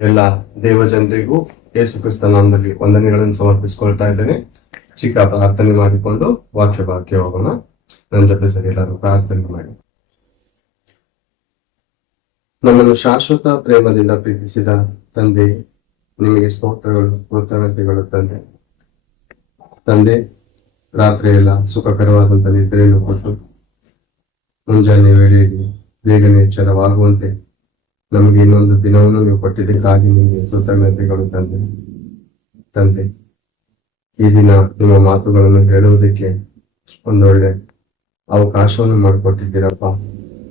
ಎಲ್ಲ ದೇವಜನರಿಗೂ ಯೇಸು ಕ್ರಿಸ್ತ ನಾಮದಲ್ಲಿ ವಂದನೆಗಳನ್ನು ಸಮರ್ಪಿಸಿಕೊಳ್ತಾ ಇದ್ದೇನೆ. ಚಿಕ್ಕ ಪ್ರಾರ್ಥನೆ ಮಾಡಿಕೊಂಡು ವಾಕ್ಯ ಭಾಗ್ಯ ಹೋಗೋಣ. ನನ್ನ ಜೊತೆ ಸರಿ ಎಲ್ಲರೂ ಪ್ರಾರ್ಥನೆ ಮಾಡಿ. ನಮ್ಮನ್ನು ಶಾಶ್ವತ ಪ್ರೇಮದಿಂದ ಪ್ರೀತಿಸಿದ ತಂದೆ, ನಿಮಗೆ ಸ್ತೋತ್ರಗಳು, ಕೃತಜ್ಞತೆಗಳು ತಂದೆ. ರಾತ್ರಿ ಎಲ್ಲ ಸುಖಕರವಾದಂತ ನಿದ್ರೆಯನ್ನು ಕೊಟ್ಟು ಮುಂಜಾನೆ ವೇಳೆಯಲ್ಲಿ ಬೇಗನೆ ಎಚ್ಚರವಾಗುವಂತೆ ನಮಗೆ ಇನ್ನೊಂದು ದಿನವನ್ನು ನೀವು ಕೊಟ್ಟಿದ್ದಕ್ಕಾಗಿ ನಿಮಗೆ ಕೃತಜ್ಞತೆಗಳು ತಂದೆ. ಈ ದಿನ ನಿಮ್ಮ ಮಾತುಗಳನ್ನು ಹೇಳುವುದಕ್ಕೆ ಒಂದೊಳ್ಳೆ ಅವಕಾಶವನ್ನು ಮಾಡಿಕೊಟ್ಟಿದ್ದೀರಪ್ಪ.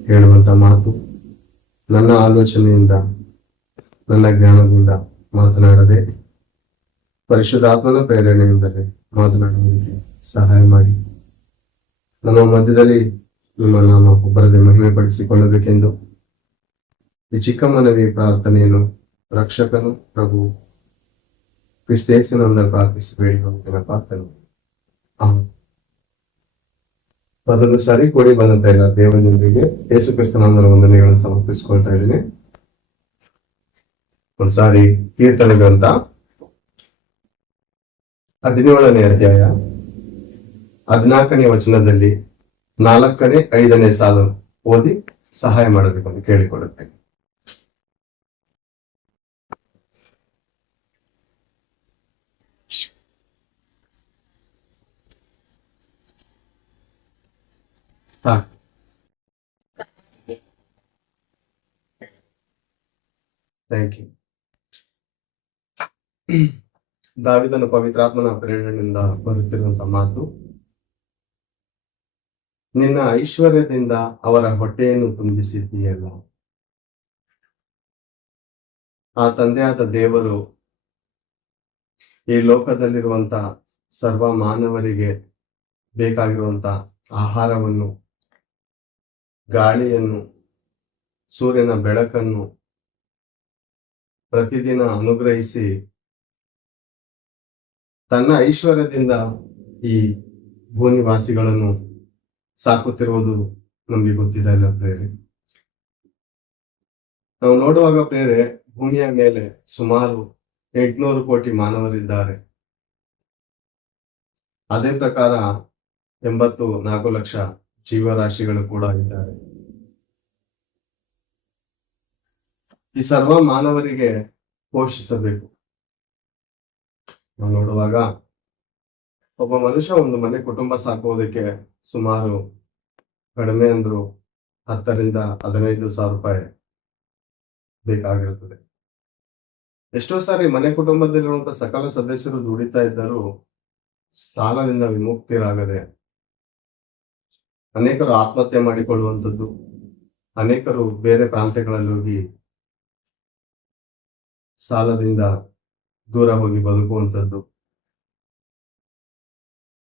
ಹೇಳುವಂತ ಮಾತು ನನ್ನ ಆಲೋಚನೆಯಿಂದ, ನನ್ನ ಜ್ಞಾನದಿಂದ ಮಾತನಾಡದೆ ಪರಿಶುದ್ಧಾತ್ಮನ ಪ್ರೇರಣೆಯಿಂದಲೇ ಮಾತನಾಡುವುದಕ್ಕೆ ಸಹಾಯ ಮಾಡಿ. ನಮ್ಮ ಮಧ್ಯದಲ್ಲಿ ನಿಮ್ಮ ನಾಮ ಒಬ್ಬರದೇ ಮಹಿಮೆ ಪಡಿಸಿಕೊಳ್ಳಬೇಕೆಂದು ಈ ಚಿಕ್ಕ ಮನವಿ ಪ್ರಾರ್ಥನೆಯನ್ನು ರಕ್ಷಕನು ಪ್ರಭು ಕ್ರಿಸ್ತೇಸುವಿನಿಂದ ಪ್ರಾರ್ಥಿಸಿ ಬೇಡಿ ಹೋಗ್ತೇನೆ ಪ್ರಾರ್ಥನೆ. ಮೊದಲು ಸಾರಿ ಕೂಡಿ ಬಂದಂತ ಇಲ್ಲ ದೇವಜನರಿಗೆ ಯೇಸು ಕ್ರಿಸ್ತನ ವಂದನೆಗಳನ್ನು ಸಮರ್ಪಿಸಿಕೊಳ್ತಾ ಇದ್ದೀನಿ. ಒಂದ್ಸಾರಿ ಕೀರ್ತನೆ ಗ್ರಂಥ 17ನೇ ಅಧ್ಯಾಯ 14ನೇ ವಚನದಲ್ಲಿ 4ನೇ 5ನೇ ಸಾಲು ಓದಿ ಸಹಾಯ ಮಾಡಬೇಕು ಅಂತ ಕೇಳಿಕೊಳ್ಳುತ್ತೇನೆ. Thank you. ದಾವಿದನ ಪವಿತ್ರಾತ್ಮನ ಪ್ರೇರಣೆಯಿಂದ ಬರುತ್ತಿರುವಂತ ಮಾತು, ನಿನ್ನ ಐಶ್ವರ್ಯದಿಂದ ಅವರ ಹೊಟ್ಟೆಯನ್ನು ತುಂಬಿಸಿದ್ದೀಯಲ್ಲ. ಆ ತಂದೆಯಾದ ದೇವರು ಈ ಲೋಕದಲ್ಲಿರುವಂತ ಸರ್ವ ಮಾನವರಿಗೆ ಬೇಕಾಗಿರುವಂತ ಆಹಾರವನ್ನು, ಗಾಳಿಯನ್ನು, ಸೂರ್ಯನ ಬೆಳಕನ್ನು ಪ್ರತಿದಿನ ಅನುಗ್ರಹಿಸಿ ತನ್ನ ಐಶ್ವರ್ಯದಿಂದ ಈ ಭೂನಿವಾಸಿಗಳನ್ನು ಸಾಕುತ್ತಿರುವುದು ನಮಗೆ ಗೊತ್ತಿದೆ ಅಲ್ಲ ಪ್ರೇರೆ. ನಾವು ನೋಡುವಾಗ ಪ್ರೇರೆ, ಭೂಮಿಯ ಮೇಲೆ ಸುಮಾರು 800 ಕೋಟಿ ಮಾನವರಿದ್ದಾರೆ. ಅದೇ ಪ್ರಕಾರ 84 ಲಕ್ಷ ಜೀವರಾಶಿಗಳು ಕೂಡ ಇದ್ದಾರೆ. ಈ ಸರ್ವ ಮಾನವರಿಗೆ ಪೋಷಿಸಬೇಕು. ನಾವು ನೋಡುವಾಗ ಒಬ್ಬ ಮನುಷ್ಯ ಒಂದು ಮನೆ ಕುಟುಂಬ ಸಾಕುವುದಕ್ಕೆ ಸುಮಾರು ಕಡಿಮೆ ಅಂದ್ರು 10,000 ರಿಂದ 15,000 ರೂಪಾಯಿ ಬೇಕಾಗಿರುತ್ತದೆ. ಎಷ್ಟೋ ಸಾರಿ ಮನೆ ಕುಟುಂಬದಲ್ಲಿರುವಂತಹ ಸಕಲ ಸದಸ್ಯರು ದುಡಿತಾ ಇದ್ದರೂ ಸಾಲದಿಂದ ವಿಮುಕ್ತಿರಾಗದೆ ಅನೇಕರು ಆತ್ಮಹತ್ಯೆ ಮಾಡಿಕೊಳ್ಳುವಂಥದ್ದು, ಅನೇಕರು ಬೇರೆ ಪ್ರಾಂತ್ಯಗಳಲ್ಲಿ ಹೋಗಿ ಸಾಲದಿಂದ ದೂರ ಹೋಗಿ ಬದುಕುವಂಥದ್ದು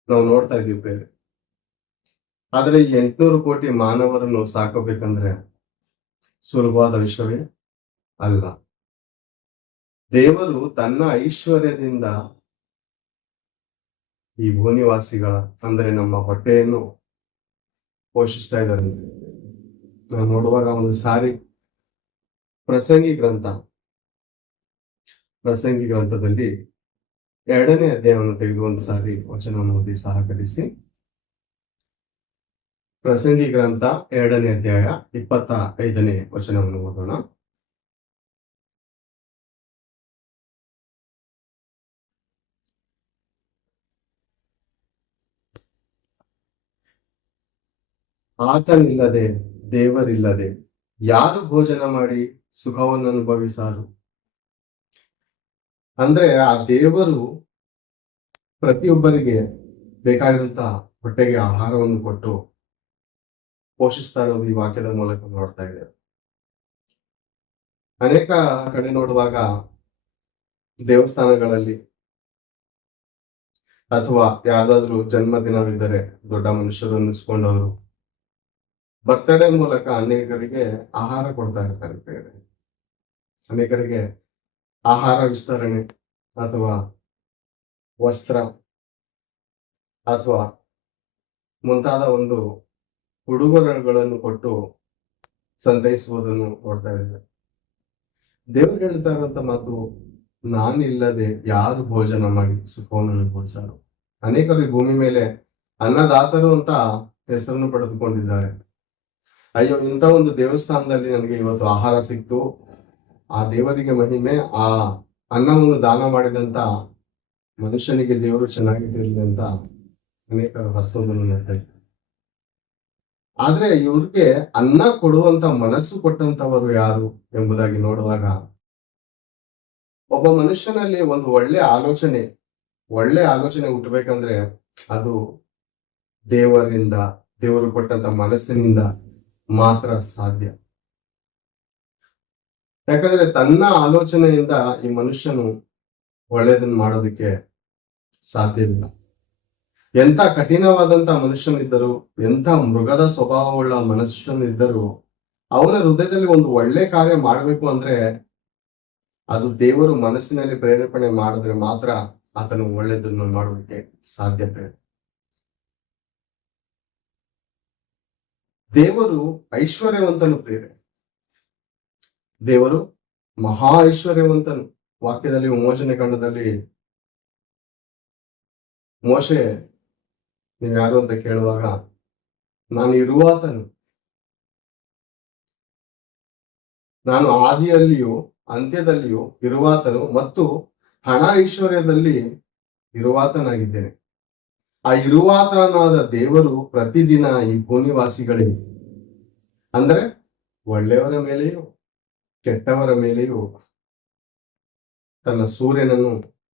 ನಾವು ನೋಡ್ತಾ ಇದ್ದೀವಿ ಬೇರೆ. ಆದ್ರೆ ಈ 800 ಕೋಟಿ ಮಾನವರನ್ನು ಸಾಕಬೇಕಂದ್ರೆ ಸುಲಭವಾದ ವಿಷಯವೇ ಅಲ್ಲ. ದೇವರು ತನ್ನ ಐಶ್ವರ್ಯದಿಂದ ಈ ಭೂನಿವಾಸಿಗಳ ಅಂದ್ರೆ ನಮ್ಮ ಹೊಟ್ಟೆಯನ್ನು ಪೋಷಿಸ್ತಾ ಇದ್ದಾರೆ. ನಾವು ನೋಡುವಾಗ ಒಂದು ಸಾರಿ ಪ್ರಸಂಗಿ ಗ್ರಂಥದಲ್ಲಿ 2ನೇ ಅಧ್ಯಾಯವನ್ನು ತೆಗೆದು ಒಂದು ಸಾರಿ ವಚನವನ್ನು ಓದಿ ಸಹಕರಿಸಿ. ಪ್ರಸಂಗಿ ಗ್ರಂಥ 2ನೇ ಅಧ್ಯಾಯ 25ನೇ ವಚನವನ್ನು ಓದೋಣ. ಆತನಿಲ್ಲದೆ, ದೇವರಿಲ್ಲದೆ ಯಾರು ಭೋಜನ ಮಾಡಿ ಸುಖವನ್ನು ಅನುಭವಿಸಾರು. ಅಂದ್ರೆ ಆ ದೇವರು ಪ್ರತಿಯೊಬ್ಬರಿಗೆ ಬೇಕಾಗಿರುವಂತಹ ಹೊಟ್ಟೆಗೆ ಆಹಾರವನ್ನು ಕೊಟ್ಟು ಪೋಷಿಸ್ತಾ ಇರೋದು ಈ ವಾಕ್ಯದ ಮೂಲಕ ನೋಡ್ತಾ ಇದ್ದೇವೆ. ಅನೇಕ ಕಡೆ ನೋಡುವಾಗ ದೇವಸ್ಥಾನಗಳಲ್ಲಿ ಅಥವಾ ಯಾವ್ದಾದ್ರು ಜನ್ಮದಿನವಿದ್ದರೆ ದೊಡ್ಡ ಮನುಷ್ಯರು ಅನ್ನಿಸ್ಕೊಂಡವರು ಬರ್ತಡೇ ಮೂಲಕ ಅನೇಕರಿಗೆ ಆಹಾರ ಕೊಡ್ತಾ ಇರ್ತಾರೆ. ಅನೇಕರಿಗೆ ಆಹಾರ ವಿಸ್ತರಣೆ ಅಥವಾ ವಸ್ತ್ರ ಅಥವಾ ಮುಂತಾದ ಒಂದು ಉಡುಗೊರೆಗಳನ್ನು ಕೊಟ್ಟು ಸಂತೈಸುವುದನ್ನು ನೋಡ್ತಾ ಇದ್ದೇವೆ. ದೇವರು ಹೇಳ್ತಾ ಇರುವಂತ ಮಾತು, ನಾನಿಲ್ಲದೆ ಯಾರು ಭೋಜನ ಮಾಡಿ ಸುಖವನ್ನು ಅನುಭವಿಸರು. ಅನೇಕರು ಈ ಭೂಮಿ ಮೇಲೆ ಅನ್ನದಾತರು ಅಂತ ಹೆಸರನ್ನು ಪಡೆದುಕೊಂಡಿದ್ದಾರೆ. ಅಯ್ಯೋ, ಇಂಥ ಒಂದು ದೇವಸ್ಥಾನದಲ್ಲಿ ನನಗೆ ಇವತ್ತು ಆಹಾರ ಸಿಕ್ತು, ಆ ದೇವರಿಗೆ ಮಹಿಮೆ, ಆ ಅನ್ನವನ್ನು ದಾನ ಮಾಡಿದಂತ ಮನುಷ್ಯನಿಗೆ ದೇವರು ಚೆನ್ನಾಗಿಟ್ಟಿರಲಿ ಅಂತ ಅನೇಕರು ಹರಿಸೋದನ್ನು ನೋಡ್ತಾರೆ. ಆದ್ರೆ ಇವ್ರಿಗೆ ಅನ್ನ ಕೊಡುವಂತ ಮನಸ್ಸು ಕೊಟ್ಟಂತವರು ಯಾರು ಎಂಬುದಾಗಿ ನೋಡುವಾಗ, ಒಬ್ಬ ಮನುಷ್ಯನಲ್ಲಿ ಒಂದು ಒಳ್ಳೆ ಆಲೋಚನೆ ಹುಟ್ಟಬೇಕಂದ್ರೆ ಅದು ದೇವರಿಂದ, ದೇವರು ಕೊಟ್ಟಂತ ಮನಸ್ಸಿನಿಂದ ಮಾತ್ರ ಸಾಧ್ಯ. ಯಾಕಂದ್ರೆ ತನ್ನ ಆಲೋಚನೆಯಿಂದ ಈ ಮನುಷ್ಯನು ಒಳ್ಳೆಯದನ್ನು ಮಾಡೋದಕ್ಕೆ ಸಾಧ್ಯವಿಲ್ಲ. ಎಂಥ ಕಠಿಣವಾದಂತ ಮನುಷ್ಯನಿದ್ದರು, ಎಂಥ ಮೃಗದ ಸ್ವಭಾವವುಳ್ಳ ಮನುಷ್ಯನಿದ್ದರು, ಅವನ ಹೃದಯದಲ್ಲಿ ಒಂದು ಒಳ್ಳೆ ಕಾರ್ಯ ಮಾಡಬೇಕು ಅಂದ್ರೆ ಅದು ದೇವರು ಮನಸ್ಸಿನಲ್ಲಿ ಪ್ರೇರೇಪಣೆ ಮಾಡಿದ್ರೆ ಮಾತ್ರ ಆತನು ಒಳ್ಳೆಯದನ್ನು ಮಾಡೋದಕ್ಕೆ ಸಾಧ್ಯತೆ. ದೇವರು ಐಶ್ವರ್ಯವಂತನು ಪ್ರಿಯರೇ, ದೇವರು ಮಹಾ ಐಶ್ವರ್ಯವಂತನು. ವಾಕ್ಯದಲ್ಲಿ ವಿಮೋಚನೆ ಕಾಂಡದಲ್ಲಿ ಮೋಶೆ ನೀವು ಯಾರು ಅಂತ ಕೇಳುವಾಗ, ನಾನು ಇರುವಾತನು, ನಾನು ಆದಿಯಲ್ಲಿಯೂ ಅಂತ್ಯದಲ್ಲಿಯೂ ಇರುವಾತನು ಮತ್ತು ಹಣ ಐಶ್ವರ್ಯದಲ್ಲಿ ಇರುವಾತನಾಗಿದ್ದೇನೆ. ಆ ಇರುವಾತನಾದ ದೇವರು ಪ್ರತಿದಿನ ಈ ಭೂನಿವಾಸಿಗಳಿಗೆ, ಅಂದ್ರೆ ಒಳ್ಳೆಯವರ ಮೇಲೆಯೂ ಕೆಟ್ಟವರ ಮೇಲೆಯೂ ತನ್ನ ಸೂರ್ಯನನ್ನು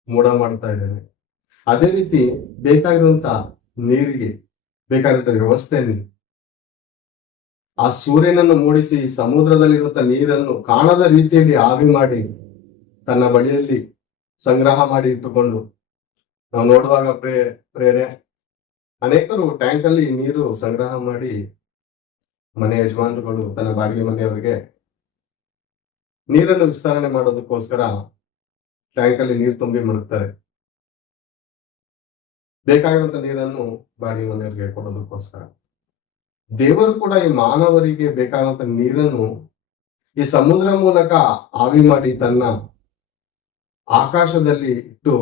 ಮೂಡ ಮಾಡ್ತಾ ಇದ್ದಾನೆ. ಅದೇ ರೀತಿ ಬೇಕಾಗಿರುವಂತ ನೀರಿಗೆ ಬೇಕಾಗಿರುವಂತ ವ್ಯವಸ್ಥೆಯನ್ನು ಆ ಸೂರ್ಯನನ್ನು ಮೂಡಿಸಿ ಸಮುದ್ರದಲ್ಲಿರುವಂತ ನೀರನ್ನು ಕಾಣದ ರೀತಿಯಲ್ಲಿ ಆವಿ ಮಾಡಿ ತನ್ನ ಬಳಿಯಲ್ಲಿ ಸಂಗ್ರಹ ಮಾಡಿ ಇಟ್ಟುಕೊಂಡು, ನಾವು ನೋಡುವಾಗ ಪ್ರೇರೆ ಅನೇಕರು ಟ್ಯಾಂಕ್ ಅಲ್ಲಿ ನೀರು ಸಂಗ್ರಹ ಮಾಡಿ ಮನೆ ಯಜಮಾನರುಗಳು ತನ್ನ ಬಾಡಿಗೆ ಮನೆಯವರಿಗೆ ನೀರನ್ನು ವಿಸ್ತರಣೆ ಮಾಡೋದಕ್ಕೋಸ್ಕರ ಟ್ಯಾಂಕ್ ಅಲ್ಲಿ ನೀರು ತುಂಬಿ ಮಡಗ್ತಾರೆ. ಬೇಕಾಗಿರುವಂತ ನೀರನ್ನು ಬಾಡಿಗೆ ಮನೆಯವರಿಗೆ ಕೊಡೋದಕ್ಕೋಸ್ಕರ ದೇವರು ಕೂಡ ಈ ಮಾನವರಿಗೆ ಬೇಕಾಗುವಂತ ನೀರನ್ನು ಈ ಸಮುದ್ರ ಮೂಲಕ ಆವಿ ಮಾಡಿ ತನ್ನ ಆಕಾಶದಲ್ಲಿ ಇಟ್ಟು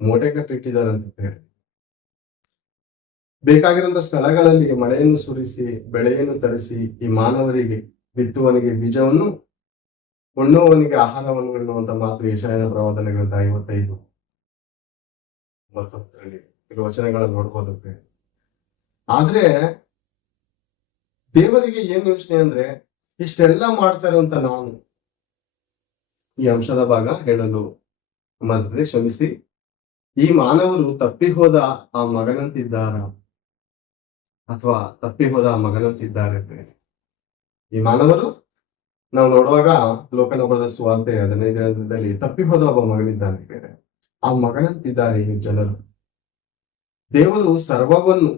ಮೂಟೆ ಕಟ್ಟಿಟ್ಟಿದ್ದಾರಂತ ಹೇಳಿ, ಬೇಕಾಗಿರುವಂತ ಸ್ಥಳಗಳಲ್ಲಿ ಮಳೆಯನ್ನು ಸುರಿಸಿ ಬೆಳೆಯನ್ನು ತರಿಸಿ ಈ ಮಾನವರಿಗೆ ಬಿತ್ತುವನಿಗೆ ಬೀಜವನ್ನು, ಉಣ್ಣುವವನಿಗೆ ಆಹಾರವನ್ನು ಎನ್ನುವಂತ ಮಾತು ಯೆಶಾಯನ ಪ್ರವಾದನೆ ಗ್ರಂಥ 55 ಕೆಲವು ವಚನಗಳನ್ನು ನೋಡ್ಬೋದು. ಆದ್ರೆ ದೇವರಿಗೆ ಏನ್ ಯೋಚನೆ ಅಂದ್ರೆ, ಇಷ್ಟೆಲ್ಲ ಮಾಡ್ತಾ ಇರುವಂತ ನಾನು ಈ ಅಂಶದ ಭಾಗ ಹೇಳಲು ಮಧ್ಯೆ ಶ್ರಮಿಸಿ, ಈ ಮಾನವರು ತಪ್ಪಿ ಹೋದ ಆ ಮಗನಂತಿದ್ದಾರ ಅಥವಾ ತಪ್ಪಿ ಹೋದ ಆ ಮಗನಂತಿದ್ದಾರೆ. ಈ ಮಾನವರು ನಾವು ನೋಡುವಾಗ ಲೋಕನ ಬರೆದ ಸುವಾರ್ತೆ 15ರಲ್ಲಿ ತಪ್ಪಿ ಹೋದ ಒಬ್ಬ ಮಗನಿದ್ದಾನೆ, ಆ ಮಗನಂತಿದ್ದಾರೆ ಈ ಜನರು. ದೇವರು ಸರ್ವವನ್ನು,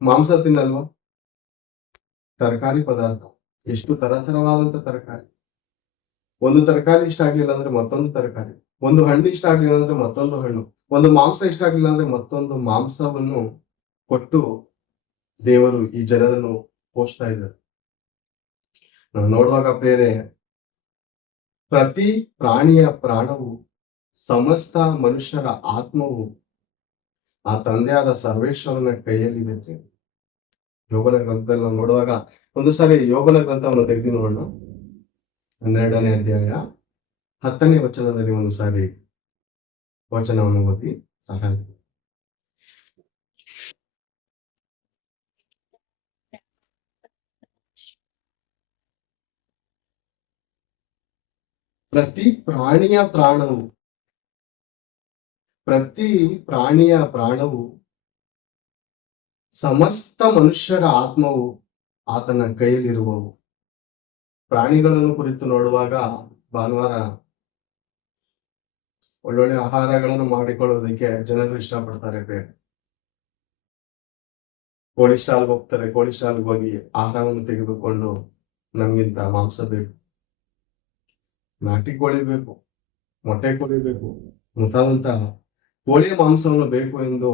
ಮಾಂಸ ತಿನ್ನಲ್ವ, ತರಕಾರಿ ಪದಾರ್ಥ, ಎಷ್ಟು ತರತರವಾದಂತ ತರಕಾರಿ, ಒಂದು ತರಕಾರಿ ಇಷ್ಟ ಆಗ್ಲಿಲ್ಲ ಅಂದ್ರೆ ಮತ್ತೊಂದು ತರಕಾರಿ, ಒಂದು ಹಣ್ಣು ಇಷ್ಟ ಆಗ್ಲಿಲ್ಲ ಅಂದ್ರೆ ಮತ್ತೊಂದು ಹಣ್ಣು, ಒಂದು ಮಾಂಸ ಇಷ್ಟ ಆಗ್ಲಿಲ್ಲ ಅಂದ್ರೆ ಮತ್ತೊಂದು ಮಾಂಸವನ್ನು ಕೊಟ್ಟು ದೇವರು ಈ ಜನರನ್ನು ಪೋಷಿಸ್ತಾ ಇದ್ದಾರೆ. ನಾವು ನೋಡುವಾಗ ಪ್ರೇರೆ, ಪ್ರತಿ ಪ್ರಾಣಿಯ ಪ್ರಾಣವು, ಸಮಸ್ತ ಮನುಷ್ಯರ ಆತ್ಮವು ಆ ತಂದೆಯಾದ ಸರ್ವೇಶ್ವರನ ಕೈಯಲ್ಲಿದೆ. ಯೋಬನ ಗ್ರಂಥದಲ್ಲಿ ನಾವು ನೋಡುವಾಗ, ಒಂದು ಸಾರಿ ಯೋಬನ ಗ್ರಂಥವನ್ನು ತೆಗೆದು ನೋಡೋಣ. 12ನೇ ಅಧ್ಯಾಯ 10ನೇ ವಚನದಲ್ಲಿ ಒಂದು ಸಾರಿ ವಚನವನ್ನು ಓದಿ ಸಹಾಯ. ಪ್ರತಿ ಪ್ರಾಣಿಯ ಪ್ರಾಣವು, ಸಮಸ್ತ ಮನುಷ್ಯರ ಆತ್ಮವು ಆತನ ಕೈಯಲ್ಲಿರುವವು. ಪ್ರಾಣಿಗಳನ್ನು ಕುರಿತು ನೋಡುವಾಗ ಭಾನುವಾರ ಒಳ್ಳೊಳ್ಳೆ ಆಹಾರಗಳನ್ನು ಮಾಡಿಕೊಳ್ಳೋದಕ್ಕೆ ಜನರು ಇಷ್ಟಪಡ್ತಾರೆ. ಕೋಳಿ ಸ್ಟಾಲ್ಗೆ ಹೋಗ್ತಾರೆ, ಕೋಳಿ ಸ್ಟಾಲ್ಗೆ ಹೋಗಿ ಆಹಾರವನ್ನು ತೆಗೆದುಕೊಂಡು, ನಮ್ಗಿಂತ ಮಾಂಸ ಬೇಕು, ನಾಟಿ ಕೋಳಿ ಬೇಕು, ಮೊಟ್ಟೆ ಕೋಳಿ ಬೇಕು, ಮುಂತಾದಂತಹ ಕೋಳಿಯ ಮಾಂಸವನ್ನು ಬೇಕು ಎಂದು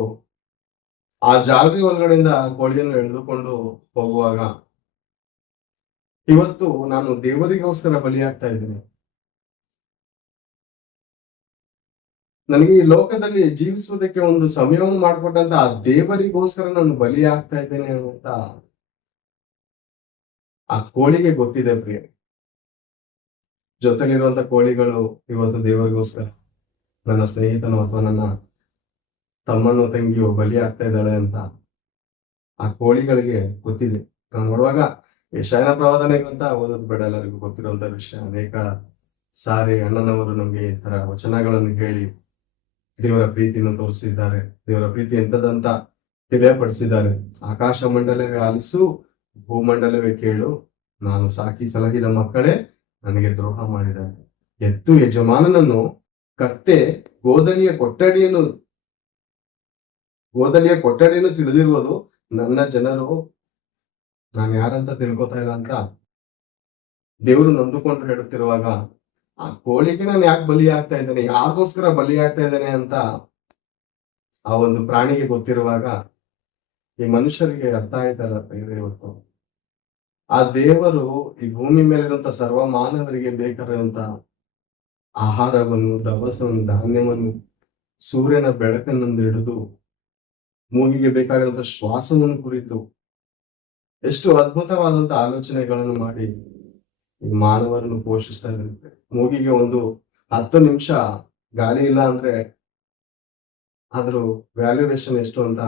ಆ ಜಾಲರಿ ಒಳಗಡೆಯಿಂದ ಕೋಳಿಯನ್ನು ಎಳೆದುಕೊಂಡು ಹೋಗುವಾಗ ಇವತ್ತು ನಾನು ದೇವರಿಗೋಸ್ಕರ ಬಲಿಯಾಗ್ತಾ ಇದ್ದೀನಿ. ನನಗೆ ಈ ಲೋಕದಲ್ಲಿ ಜೀವಿಸುವುದಕ್ಕೆ ಒಂದು ಸಮಯವನ್ನು ಮಾಡಿಕೊಟ್ಟಂತ ಆ ದೇವರಿಗೋಸ್ಕರ ನಾನು ಬಲಿಯಾಗ್ತಾ ಇದ್ದೇನೆ ಅಂತ ಆ ಕೋಳಿಗೆ ಗೊತ್ತಿದೆ ಪ್ರಿಯ. ಜೊತೆಲಿರುವಂತ ಕೋಳಿಗಳು ಇವತ್ತು ದೇವರಿಗೋಸ್ಕರ ನನ್ನ ಸ್ನೇಹಿತನು ಅಥವಾ ನನ್ನ ತಮ್ಮನೋ ತಂಗಿಯೋ ಬಲಿ ಆಗ್ತಾ ಇದ್ದಾಳೆ ಅಂತ ಆ ಕೋಳಿಗಳಿಗೆ ಗೊತ್ತಿದೆ. ನಾನು ನೋಡುವಾಗ ಯೆಶಾಯನ ಪ್ರವಾದನೆಗಳಂತ ಓದೋದು ಬೇಡ, ಎಲ್ಲರಿಗೂ ಗೊತ್ತಿರುವಂತ ವಿಷಯ. ಅನೇಕ ಸಾರಿ ಅಣ್ಣನವರು ನಮ್ಗೆ ಈ ತರ ವಚನಗಳನ್ನು ಹೇಳಿ ದೇವರ ಪ್ರೀತಿಯನ್ನು ತೋರಿಸಿದ್ದಾರೆ. ದೇವರ ಪ್ರೀತಿ ಎಂತದಂತ ತಿಳಿಯಪಡಿಸಿದ್ದಾರೆ. ಆಕಾಶ ಮಂಡಲವೇ ಆಲಿಸು, ಭೂಮಂಡಲವೇ ಕೇಳು, ನಾನು ಸಾಕಿ ಸಲಹಿದ ಮಕ್ಕಳೇ ನನಗೆ ದ್ರೋಹ ಮಾಡಿದ್ದಾರೆ. ಎತ್ತು ಯಜಮಾನನನ್ನು, ಕತ್ತೆ ಗೋದಲಿಯ ಕೊಠಡಿಯನ್ನು ತಿಳಿದಿರುವುದು. ನನ್ನ ಜನರು ನಾನು ಯಾರಂತ ತಿಳ್ಕೊತಾ ಇಲ್ಲ ಅಂತ ದೇವರು ನೊಂದುಕೊಂಡು ಹೇಳುತ್ತಿರುವಾಗ ಆ ಕೋಳಿಗೆ ನಾನು ಯಾಕೆ ಬಲಿ ಆಗ್ತಾ ಇದ್ದೇನೆ, ಯಾರಿಗೋಸ್ಕರ ಬಲಿ ಆಗ್ತಾ ಇದ್ದೇನೆ ಅಂತ ಆ ಒಂದು ಪ್ರಾಣಿಗೆ ಗೊತ್ತಿರುವಾಗ ಈ ಮನುಷ್ಯರಿಗೆ ಅರ್ಥ ಆಯ್ತಲ್ಲ ಇವತ್ತು. ಆ ದೇವರು ಈ ಭೂಮಿ ಮೇಲಿರುವಂತ ಸರ್ವ ಮಾನವರಿಗೆ ಬೇಕಾಗಿರುವಂತ ಆಹಾರವನ್ನು, ದವಸವನ್ನು, ಧಾನ್ಯವನ್ನು, ಸೂರ್ಯನ ಬೆಳಕನ್ನು ಹಿಡಿದು ಮೂಗಿಗೆ ಬೇಕಾಗಿರುವಂತ ಶ್ವಾಸವನ್ನು ಕುರಿತು ಎಷ್ಟು ಅದ್ಭುತವಾದಂತ ಆಲೋಚನೆಗಳನ್ನು ಮಾಡಿ ಈ ಮಾನವರನ್ನು ಪೋಷಿಸ್ತಾ ಇರುತ್ತೆ. ಮೂಗಿಗೆ ಒಂದು 10 ನಿಮಿಷ ಗಾಳಿ ಇಲ್ಲ ಅಂದ್ರೆ ಅದ್ರ ವ್ಯಾಲ್ಯೂಯೇಷನ್ ಎಷ್ಟು ಅಂತ